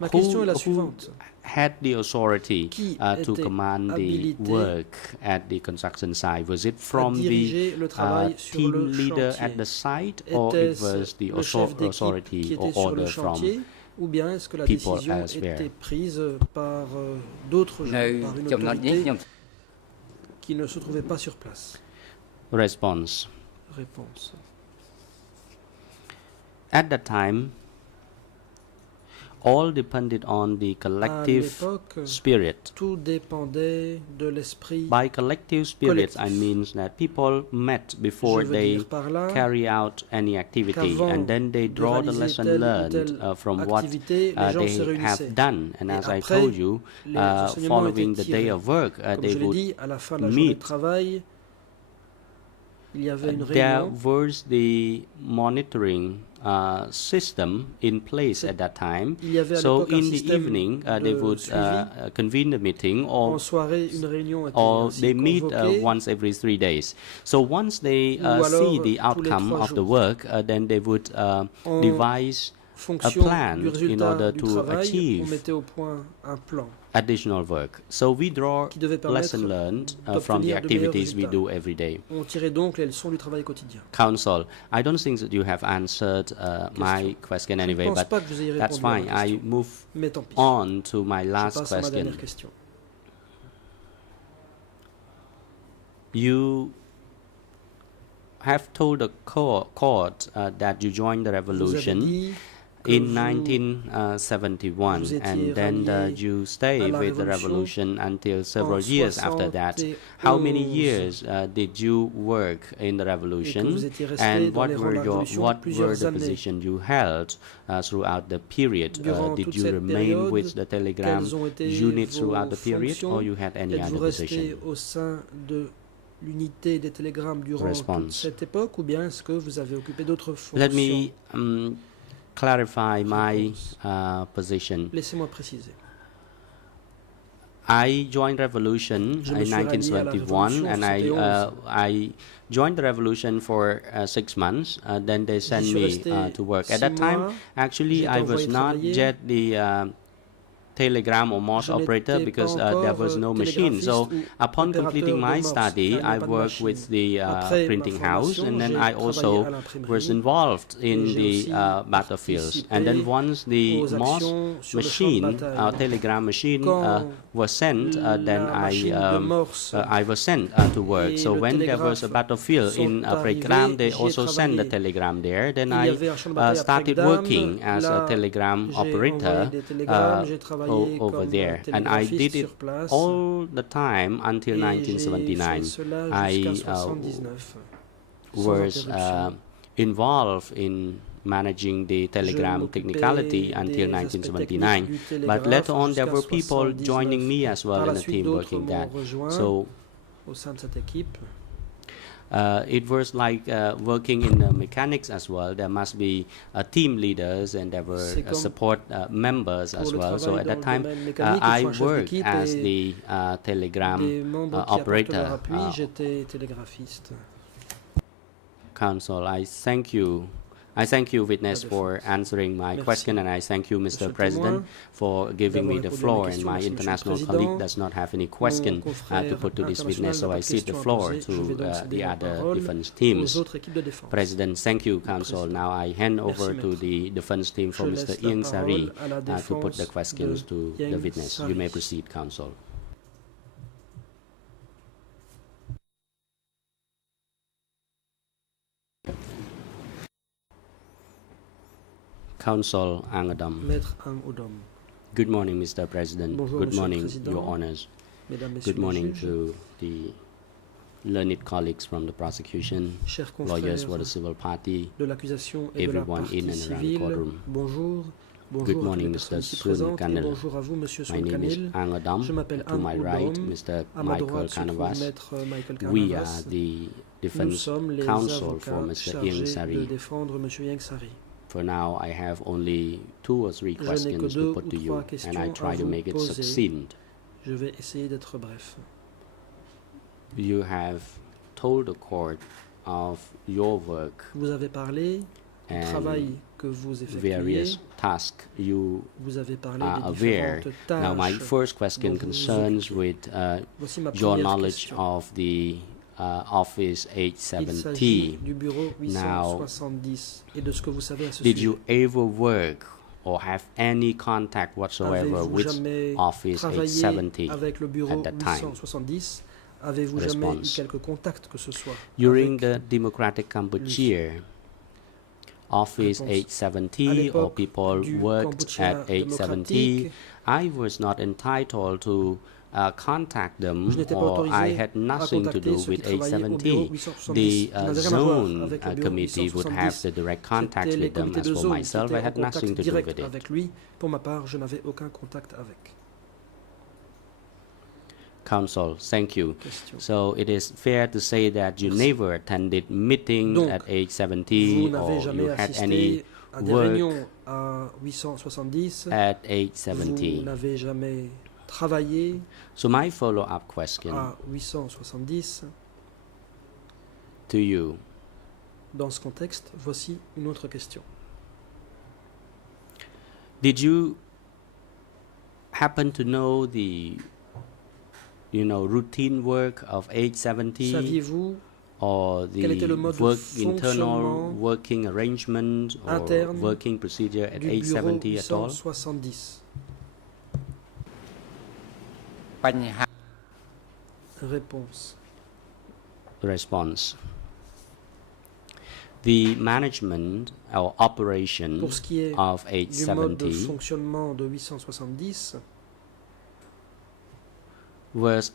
Ma question est la suivante. had the authority Qui to était command the habilité work at the construction site? Was it from the diriger le travail sur team le leader chantier. at the site, or it Était-ce was the le chef d'équipe qui authority était or sur le order from? chantier ou bien est-ce que la people décision elsewhere? était prise par d'autres gens, នៅ par une ចំណុចនេះ autorité ខ្ញុំ qui ne se trouvait pas sur place? Response. Réponse. At that time, all depended on the À collective l'époque, spirit. tout dépendait de l'esprit. By collective spirits, I collectif. mean that people met before Je veux they dire par là carry out any activity, qu'avant and then they de draw the réaliser lesson telle ou learned telle from what activité, les gens se they réunissaient. have done. And Et as I après, told you, les enseignements following étaient the day tirés. of work, Comme they je l'ai would dit, à la fin de la journée de meet. travail, il y avait une There réunion. was the monitoring system in place at that time. Il y avait à So l'époque un in the système evening, de they would suivi. convene the meeting, En or soirée, une réunion était or ainsi they meet convoquée. once every 3 days. So once they Ou alors, see the tous les outcome 3 of the jours. work, then they would En devise fonction plan du in résultat order du to travail, on achieve mettait au point un plan additional work. So we draw qui devait permettre lesson learned from the d'obtenir de meilleurs activities we résultats. do every day. On tirait donc les leçons du travail quotidien. Council, I don't think that you have answered my question Je ne anyway, pense but pas que vous ayez that's répondu à fine. ma I question. move Mais tant pis. on to my Je last passe à ma dernière question. question. You have told the court that you joined the Vous avez revolution dit que in vous 1971, vous étiez and then rallié you à stayed la with the révolution revolution until several en years after that. 71, How many years did you work in the et que revolution, vous étiez resté and dans les rangs de la révolution what were plusieurs the années. positions you held throughout the period? Durant Did toute you cette remain période, with the telegram quelles ont été unit vos throughout the period, fonctions? or you had any Êtes-vous other resté position? au sein de l'unité des télégrammes durant Response. toute cette époque, ou bien est-ce que vous avez occupé d'autres fonctions? Let me clarify my Réponse. position. Laissez-moi préciser. I joined revolution Je me in suis rallié à la 1971, révolution en and 71. I joined the revolution for 6 months. Then they sent suis me resté to work. At 6 that time, mois. actually, J'ai été I was envoyé not travailler. yet the telegram or Morse Je operator n'étais because pas there encore was no machine. So télégraphiste ou upon opérateur completing de my Morse, study, car il n'y a I pas de worked machine. with the Après ma printing house, formation, and then j'ai I travaillé also à l'imprimerie. was involved in Et j'ai the aussi battlefields. And then participé once the aux Morse actions sur le champ de machine, bataille. telegram machine, Quand was sent, then la machine de Morse I was sent to work. et So le when there was a télégraphe battlefield in sont Pregram, they arrivés, j'y ai also sent the travaillé. telegram there. Then Il y I avait un champ de bataille à started Pregram. working as a Là, telegram j'ai operator envoyé des télégrammes, j'ai travaillé over comme there. And I télégraphiste did it sur place. all the time until Et j'ai 1979. fait cela I jusqu'à 79. Sans was interruption. involved in managing the telegram m'occupais technicality until des aspects 1979. techniques du But télégraphe later on, there jusqu'à were people 79. joining me as well Par in la the suite, team d'autres working m'ont that. rejoint So au sein de cette équipe. it was like working in mechanics as well. There must be team leaders, and there were C'est comme support members pour as le well. So travail at dans that le time, domaine mécanique, il I faut un chef worked d'équipe as et the telegram des membres qui apportent leur operator. appui. J'étais télégraphiste. Council, I thank you. I thank you, witness, La for answering my Merci. question, and I thank you, Monsieur Mr. le President, témoin, for giving me d'avoir the répondu à mes floor. And questions. my Merci, Monsieur le international Président. colleague does not have any question Mon confrère to put to this international witness, so n'a pas I de cede the questions à floor poser. Je to vais donc céder the la other parole defense aux teams. autres équipes de défense. President, thank you, Council. Président. Now I hand over Merci, to Maître. the defense team for Je Mr. laisse la Ian Sari parole à la to put the défense questions de to the Ieng witness. Sari. You may proceed, Council. Council Angadam. Maître Ang Odom. Good morning, Mr. President. Bonjour, Good Monsieur le morning, Président. Your Honors. Mesdames, Messieurs Good morning les juges, to the learned colleagues from the prosecution, chers lawyers confrères for the civil party. de l'accusation et de la everyone in partie and around civile, courtroom. bonjour. Good Bonjour à toutes morning, les Mr. personnes ici Sun présentes et Kanel. bonjour à vous, Monsieur My name is Sunkanil. Angadam. Je m'appelle To Ang my right, Odom. Mr. À ma Michael droite se trouve Canavas. Maître Michael We are Canavas. the Nous defense sommes les counsel for avocats Mr. Ieng chargés de Sari. défendre Monsieur Ieng Sari. For now, I have only 2 or 3 Je n'ai que questions 2 to put ou to 3 you, and I questions try à to vous make it poser. succinct. Je vais essayer d'être bref. You have told the court of your work Vous avez parlé du travail and que vous effectuez. various tasks you Vous avez parlé are des aware. différentes Now, my tâches. first question dont vous vous concerns occupez. with Voici ma your première knowledge question. of the Office Il s'agit 870. du bureau Now, 870 et de ce que vous savez à ce Did sujet. you ever work or have any contact whatsoever Avez-vous with jamais Office travaillé 870 avec le bureau at that time? 870? Avez-vous jamais eu Response. quelque contact que ce soit During avec the Democratic Kampuchea, office Réponse. age À 70 or l'époque people du worked Kampuchea at age 70, démocratique, I was not entitled to contact je them, n'étais pas or I autorisé had à nothing to contacter do ceux qui with age travaillaient au bureau 70. 870, The qui n'avaient rien à voir zone avec le bureau committee would have 870. the direct contact C'était les with them. comités As de for zone qui myself, I étaient en had nothing contact to do direct with it. avec lui. Pour ma part, je n'avais aucun contact avec. Council, thank you. Question. So it is fair to say that you Merci. never attended meetings Donc, at age Vous 70 n'avez or jamais you had any assisté à des work réunions à 870. at age Vous 70. n'avez jamais travaillé So my follow-up question à 870. to you, Dans ce contexte, voici une autre question. did you happen to know the routine work of age 70 Saviez-vous or quel était le the mode de work internal fonctionnement working arrangement or interne working procedure at du age bureau 70 at all? 870? បញ្ហា Réponse. Response. The management or operation Pour ce qui est of age du mode de 70 fonctionnement de 870, was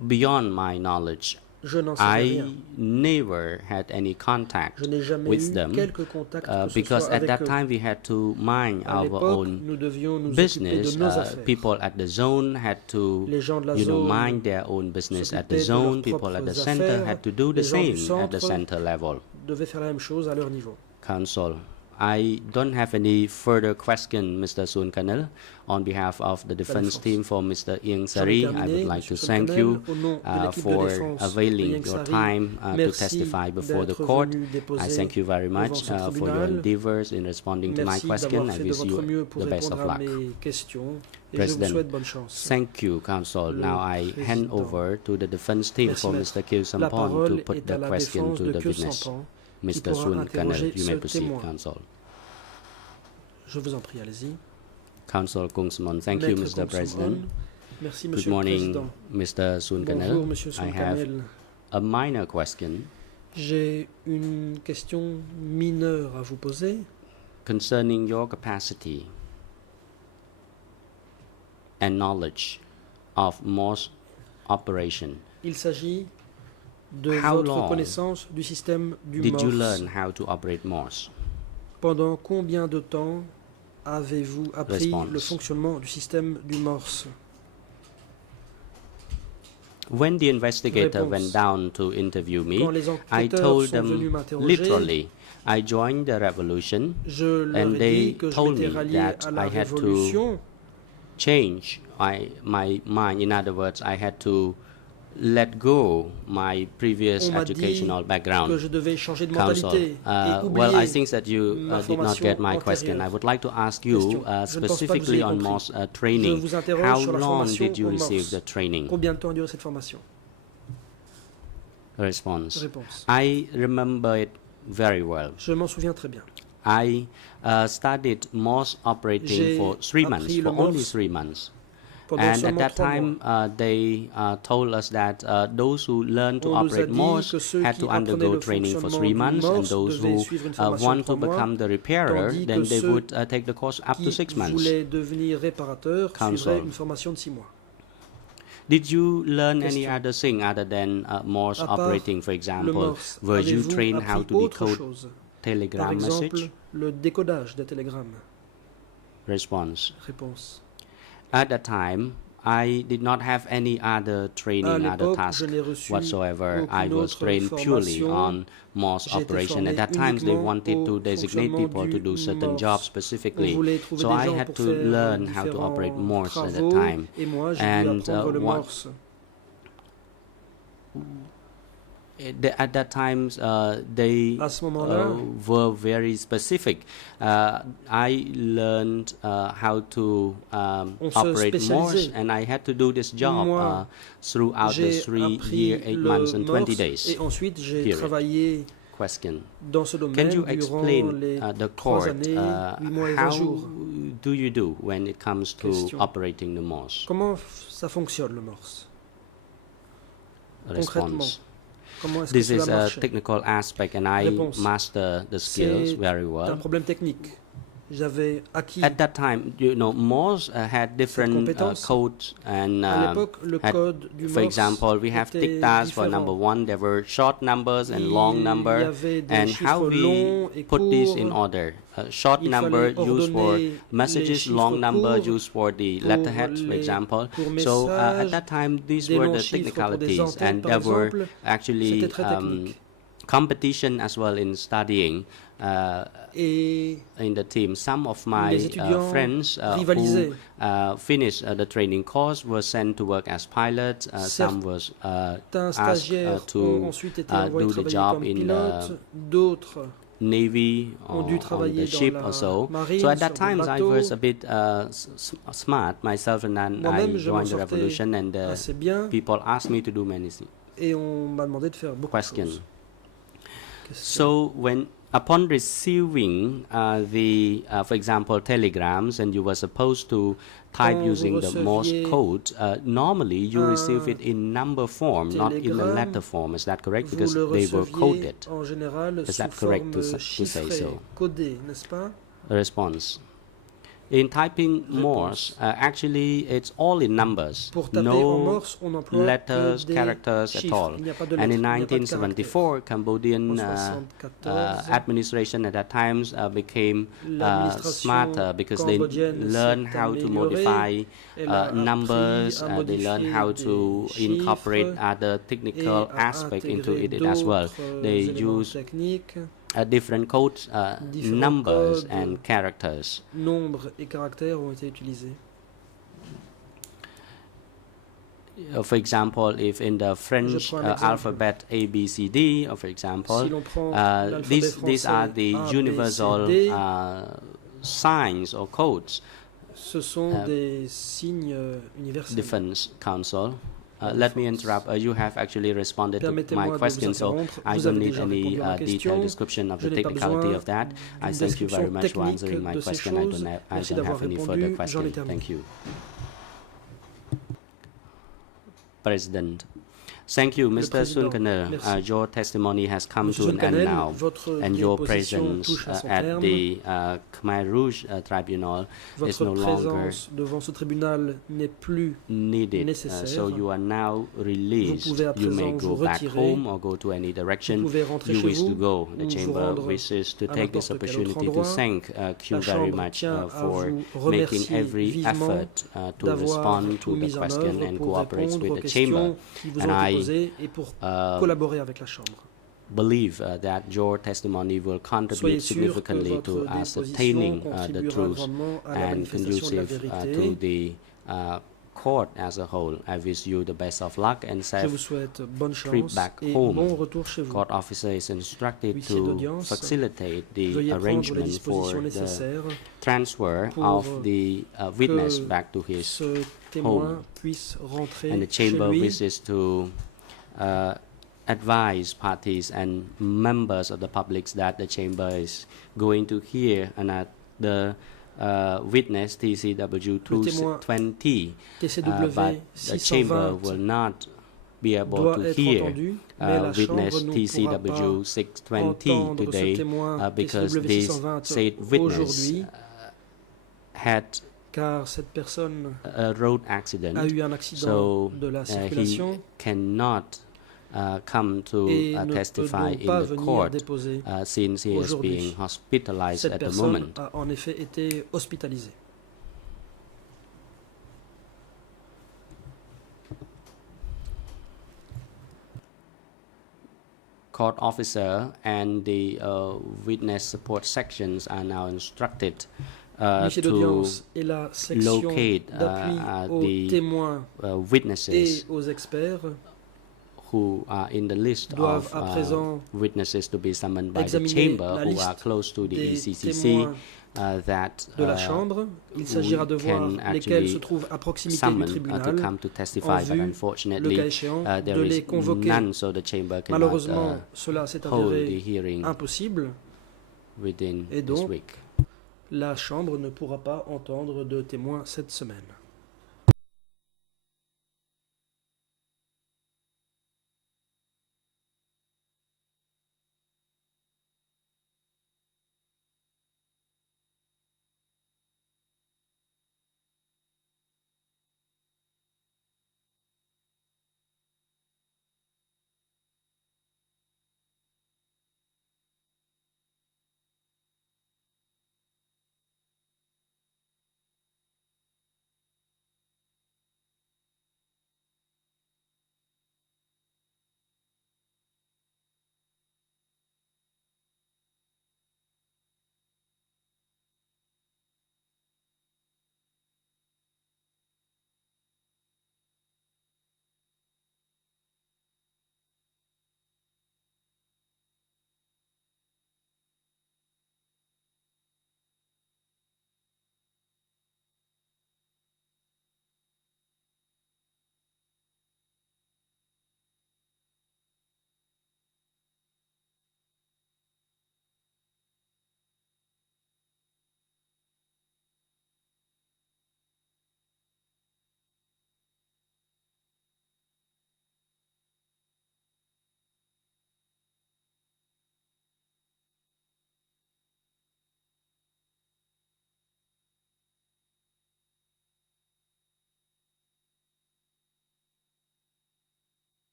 beyond my knowledge. je n'en savais I rien. never had any contact Je n'ai jamais with eu them quelque contact que ce because soit at avec that eux. time we had to mind À our l'époque, own nous devions nous occuper business. de nos affaires. People at the zone had to, Les gens de la zone mind their own business at the s'occupaient de zone. leurs People at the propres center affaires. had to do the Les gens du same at the centre center level. devaient faire la même chose à leur niveau. Council, I don't have any further question, Mr. Sun Kanel. On behalf of the defense défense. team for Mr. Ieng J'en ai Sari, I terminé, would like to Monsieur thank Sonkanel, you au nom de l'équipe de for défense de availing Ieng your Sari. time to Merci testify before the d'être court. venu I déposer thank you very devant much ce for your tribunal. endeavors in responding to my Merci question. d'avoir I fait de wish votre you mieux pour the best répondre of à luck. mes questions et President, je vous souhaite bonne chance. Thank you, Council. Le Now I hand Président. over to the defense team Merci, for Maître. Mr. Kyew La Sampon to parole put est à the la question défense to de the Kyew witness. Sampon. Mr. pourra Sun Kanel, interroger you may ce proceed, témoin. Council. Je vous en prie, allez-y. Council Kungsmon, thank you, Maître Mr. Kong President. Sum-on. Merci, Good Monsieur le morning, Président. Mr. Sun Bonjour, Kanel. Monsieur I have Sonkanel. a minor question J'ai une question mineure à vous poser concerning your capacity and knowledge of Morse operation. Il s'agit de How votre long connaissance du système du Did you Morse. learn how to operate Morse? Pendant combien de temps avez-vous appris Response. le fonctionnement du système du Morse? When the investigator Réponse. went down to interview me, Quand les I enquêteurs told sont venus them m'interroger, literally, I joined the revolution je leur and ai they dit que je told m'étais me rallié that à la I had to révolution. change my mind. In other words, I had to let go my previous On m'a dit educational que background. je devais changer de Council, mentalité et oublier well, I think that you ma did not get my formation question. I antérieure. would like to ask you Question. Je ne pense pas que vous specifically ayez on compris. Morse Je training. vous interroge How sur la long formation did you au receive Morse. the training? Combien de temps a duré cette formation? Response. Réponse. I remember it very well. Je m'en souviens très bien. I studied Morse operating J'ai for 3 months, appris le for only Morse 3 months. Pendant And at seulement that 3 time, mois. they told us that those who learn to On nous a operate dit Morse que ceux had qui to apprenaient undergo le training for fonctionnement 3 du months, and Morse those devaient who suivre une formation want de to 3 mois, become the repairer, tandis then que they ceux would take the course up to qui 6 months. voulaient devenir réparateurs Council. suivraient une formation de 6 mois. Did you learn any Question. other thing other than Morse À part operating, for Le example? Morse, Were you avez-vous trained how appris to autre decode chose? Par telegram exemple, message? le décodage des télégrammes. Response. Réponse. At that time, I did not have any other À training, other l'époque, task je n'ai reçu whatsoever. I aucune was autre trained purely formation. on Morse J'ai été operation. formé At that time, they uniquement wanted to au designate fonctionnement people to du do certain Morse. jobs On specifically. voulait trouver So des I gens had pour to faire learn how to operate différents Morse at that travaux, time. et moi, j'ai dû And, apprendre le what- Morse. At that time, they À ce moment-là, were very specific. I learned how to On se operate Morse, spécialisait. and I had to do this job Moi, throughout the j'ai 3 appris years, 8 le months, and 20 Morse days. et ensuite j'ai period. travaillé Question. dans ce Can domaine you durant explain les the 3 court années, 8 mois et 20 how jours. do you do when it comes to Question. operating the Morse? Comment ça fonctionne le Morse? Concrètement, Response. Comment est-ce que This is cela a marche? technical aspect, and I Réponse. master the skills C'est very un well. problème technique. J'avais acquis At that time, Morse had different compétence. codes, and à l'époque le had- code du for Morse example, we have était dictats for différent. number one. There were short numbers and long Il y number, avait des and chiffres how we longs et put this in courts. order. Short Il number fallait used for ordonner les messages, chiffres long number courts used for the pour letterheads, for les example. courts So at messages, that time, these des were longs the chiffres pour des technicalities, antennes, and par there were exemple. actually C'était très technique. competition as well in studying. Et In the team, some of my les étudiants friends who rivalisaient. finished the training course were sent to work as pilots. Some was certains asked stagiaires ont to ensuite été envoyés do the travailler job comme in pilotes, d'autres Navy ont or dû on travailler the dans ship la or so. marine, So at that sur des time, I bateaux. was a bit smart myself, and then I Moi-même, je m'en joined the sortais revolution, and assez bien people asked me to do many et on m'a demandé de faire beaucoup de questions. choses. Question. So upon receiving for example, telegrams, and you were supposed to type Quand vous using the Morse receviez code, normally you un receive it in number form, not in the télégramme, letter form. Is that correct? Vous Because le they were receviez coded. en général Is sous that correct to forme say chiffrée, so? codée, n'est-ce pas? Response. In typing Morse, actually it's all in numbers. Pour taper en No Morse, on emploie letters, que des characters at chiffres. all. Il n'y a pas de And lettres, in il n'y a pas de 1974, Cambodian En 74, administration at that time became l'administration smarter because they cambodgienne learn s'est how to améliorée. modify Elle a appris numbers. à They learn modifier how des to incorporate chiffres other et technical à aspects into intégrer it as well. d'autres They éléments use techniques, different codes, Différents numbers, codes. and characters. nombres et caractères ont été utilisés. For example, if in the French prends un exemple. alphabet A, B, C, D, or for example, Si l'on prend l'alphabet these are français the A, B, universal C, D, signs or codes. ce sont des signes universels. Defense Council. Let me interrupt. You have actually responded to Permettez-moi my de question, vous so interrompre. I Vous don't avez need déjà any répondu à ma question. detailed description of Je the n'ai pas technicality besoin of that. I d'une thank you description very much for technique answering my de ces question. I choses. don't Merci have d'avoir any répondu. further J'en ai questions. terminé. Thank you. President. Thank you, Mr. Président, Sunkaner. merci. Your testimony has come Monsieur to an end Sunkanel, now, votre and your déposition presence touche à son at terme. the Khmer Rouge Tribunal is Votre no longer présence devant ce tribunal n'est plus needed. nécessaire. So you are now released. pouvez à You may présent go vous back retirer. home or go to any Vous direction pouvez rentrer you chez wish to vous go. The ou vous chamber rendre wishes to à take this n'importe quel autre opportunity to endroit. thank you La very Chambre much tient à for vous making remercier every vivement effort to d'avoir respond tout to the mis en question œuvre and pour cooperate répondre with aux the chamber. questions qui vous And ont été I posées et pour collaborer avec la Chambre. believe that your testimony will contribute Soyez sûr que significantly to votre ascertaining déposition the contribuera truth grandement à la and manifestation de la conducive to vérité. the court as a whole. I wish you the best of luck and Je vous safe souhaite bonne trip chance back et home. bon retour chez vous. Court officer is instructed Huissier to d'audience, facilitate the Veuillez prendre les arrangement for dispositions the nécessaires transfer pour of the witness que back to his ce témoin home. puisse rentrer And the chez chamber lui. wishes to advise parties and members of the public that the chamber is going to hear and that the witness TCW 220, TCW but the chamber 620 will not be able doit to être hear entendu, mais la witness Chambre ne pourra TCW pas 620 entendre ce today témoin because TCW this 620 said witness aujourd'hui, had car cette personne a road accident, a eu un accident so de la he circulation cannot come to et ne peut testify donc pas in the venir court déposer. since he is aujourd'hui. being hospitalized Cette at the personne moment. a en effet été hospitalisée. Court officer and the witness support sections are now instructed L'huissier to d'audience et la section locate d'appui aux the témoins witnesses et aux experts who are in the list doivent of à présent witnesses to be summoned by the examiner chamber la who liste are close to the des ECCC témoins that de la Chambre. Il s'agira de voir can lesquels actually se trouvent à proximité du summon to tribunal, come to testify, en but vue, le unfortunately cas échéant, de there les is convoquer. none, so the chamber cannot Malheureusement, cela s'est hold the avéré hearing impossible within et this donc week. la Chambre ne pourra pas entendre de témoins cette semaine.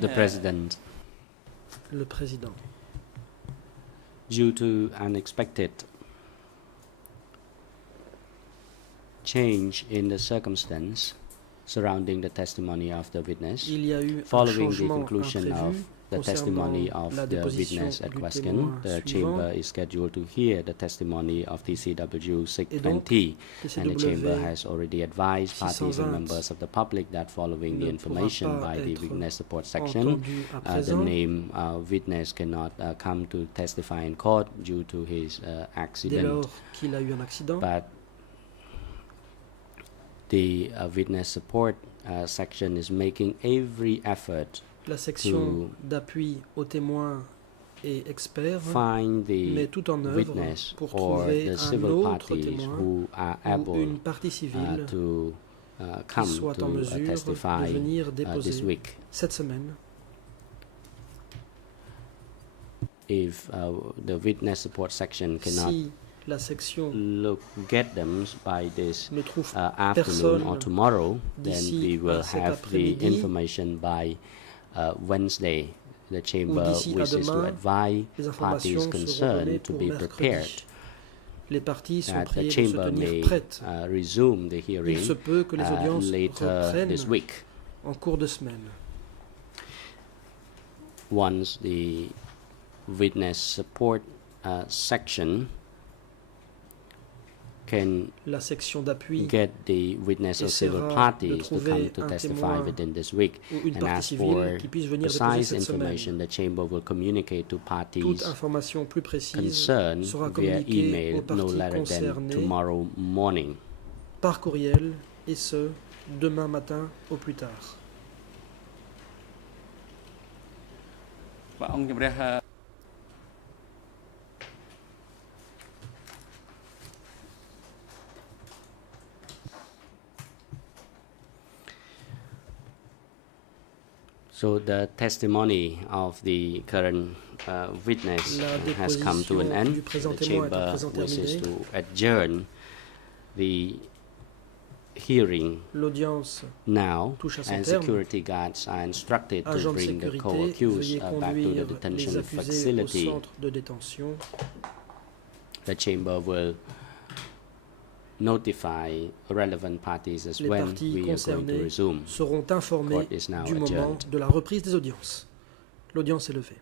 The President, Le président. due to unexpected change in the circumstance surrounding the testimony of the witness, Il y a eu un following the changement conclusion imprévu of the testimony of la the déposition witness at du question, témoin the suivant. chamber is scheduled to hear the testimony of TCW Et donc, 620, and the chamber TCW has already advised parties and 620 members of the public that following the ne information pourra pas by the être witness support section, entendu à the présent. name witness cannot come to testify in court due to his Dès accident. lors qu'il a eu un accident, But the witness support section is making every effort la section d'appui aux témoins et experts find met the tout en œuvre witness pour or trouver the un civil autre parties témoin who are ou able une partie civile to qui come soit en to mesure testify de venir this déposer week. cette semaine. If the witness support section cannot Si la section get them by this ne trouve afternoon or personne tomorrow, then d'ici we will à cet have the après-midi information by Wednesday. The chamber d'ici à wishes to demain, advise les parties informations seront données concerned to pour be mercredi. prepared Les parties sont that the priées de se chamber tenir may prêtes. resume the Il hearing se peut que les audiences later reprennent this week en cours de semaine. once the witness support section can La section d'appui get the witness or civil essaiera de parties to trouver come to un testify témoin within this week. ou une And partie as civile for qui puisse venir déposer precise cette semaine. information, the chamber will communicate to Toute parties information plus précise concerned sera via communiquée email aux no parties later than concernées tomorrow morning. par courriel, et ce, demain matin au plus tard. So the testimony of the current witness La has come to an déposition end. du présent The témoin est à chamber présent wishes terminée. to adjourn the hearing L'audience now, touche à son and terme. security guards are instructed to Agents de bring the sécurité, co-accused veuillez back to the conduire les detention accusés au facility. centre de détention. The chamber will notify relevant parties as Les when parties we are going to concernées resume. seront informées Court is now du moment adjourned. de la reprise des audiences. L'audience est levée.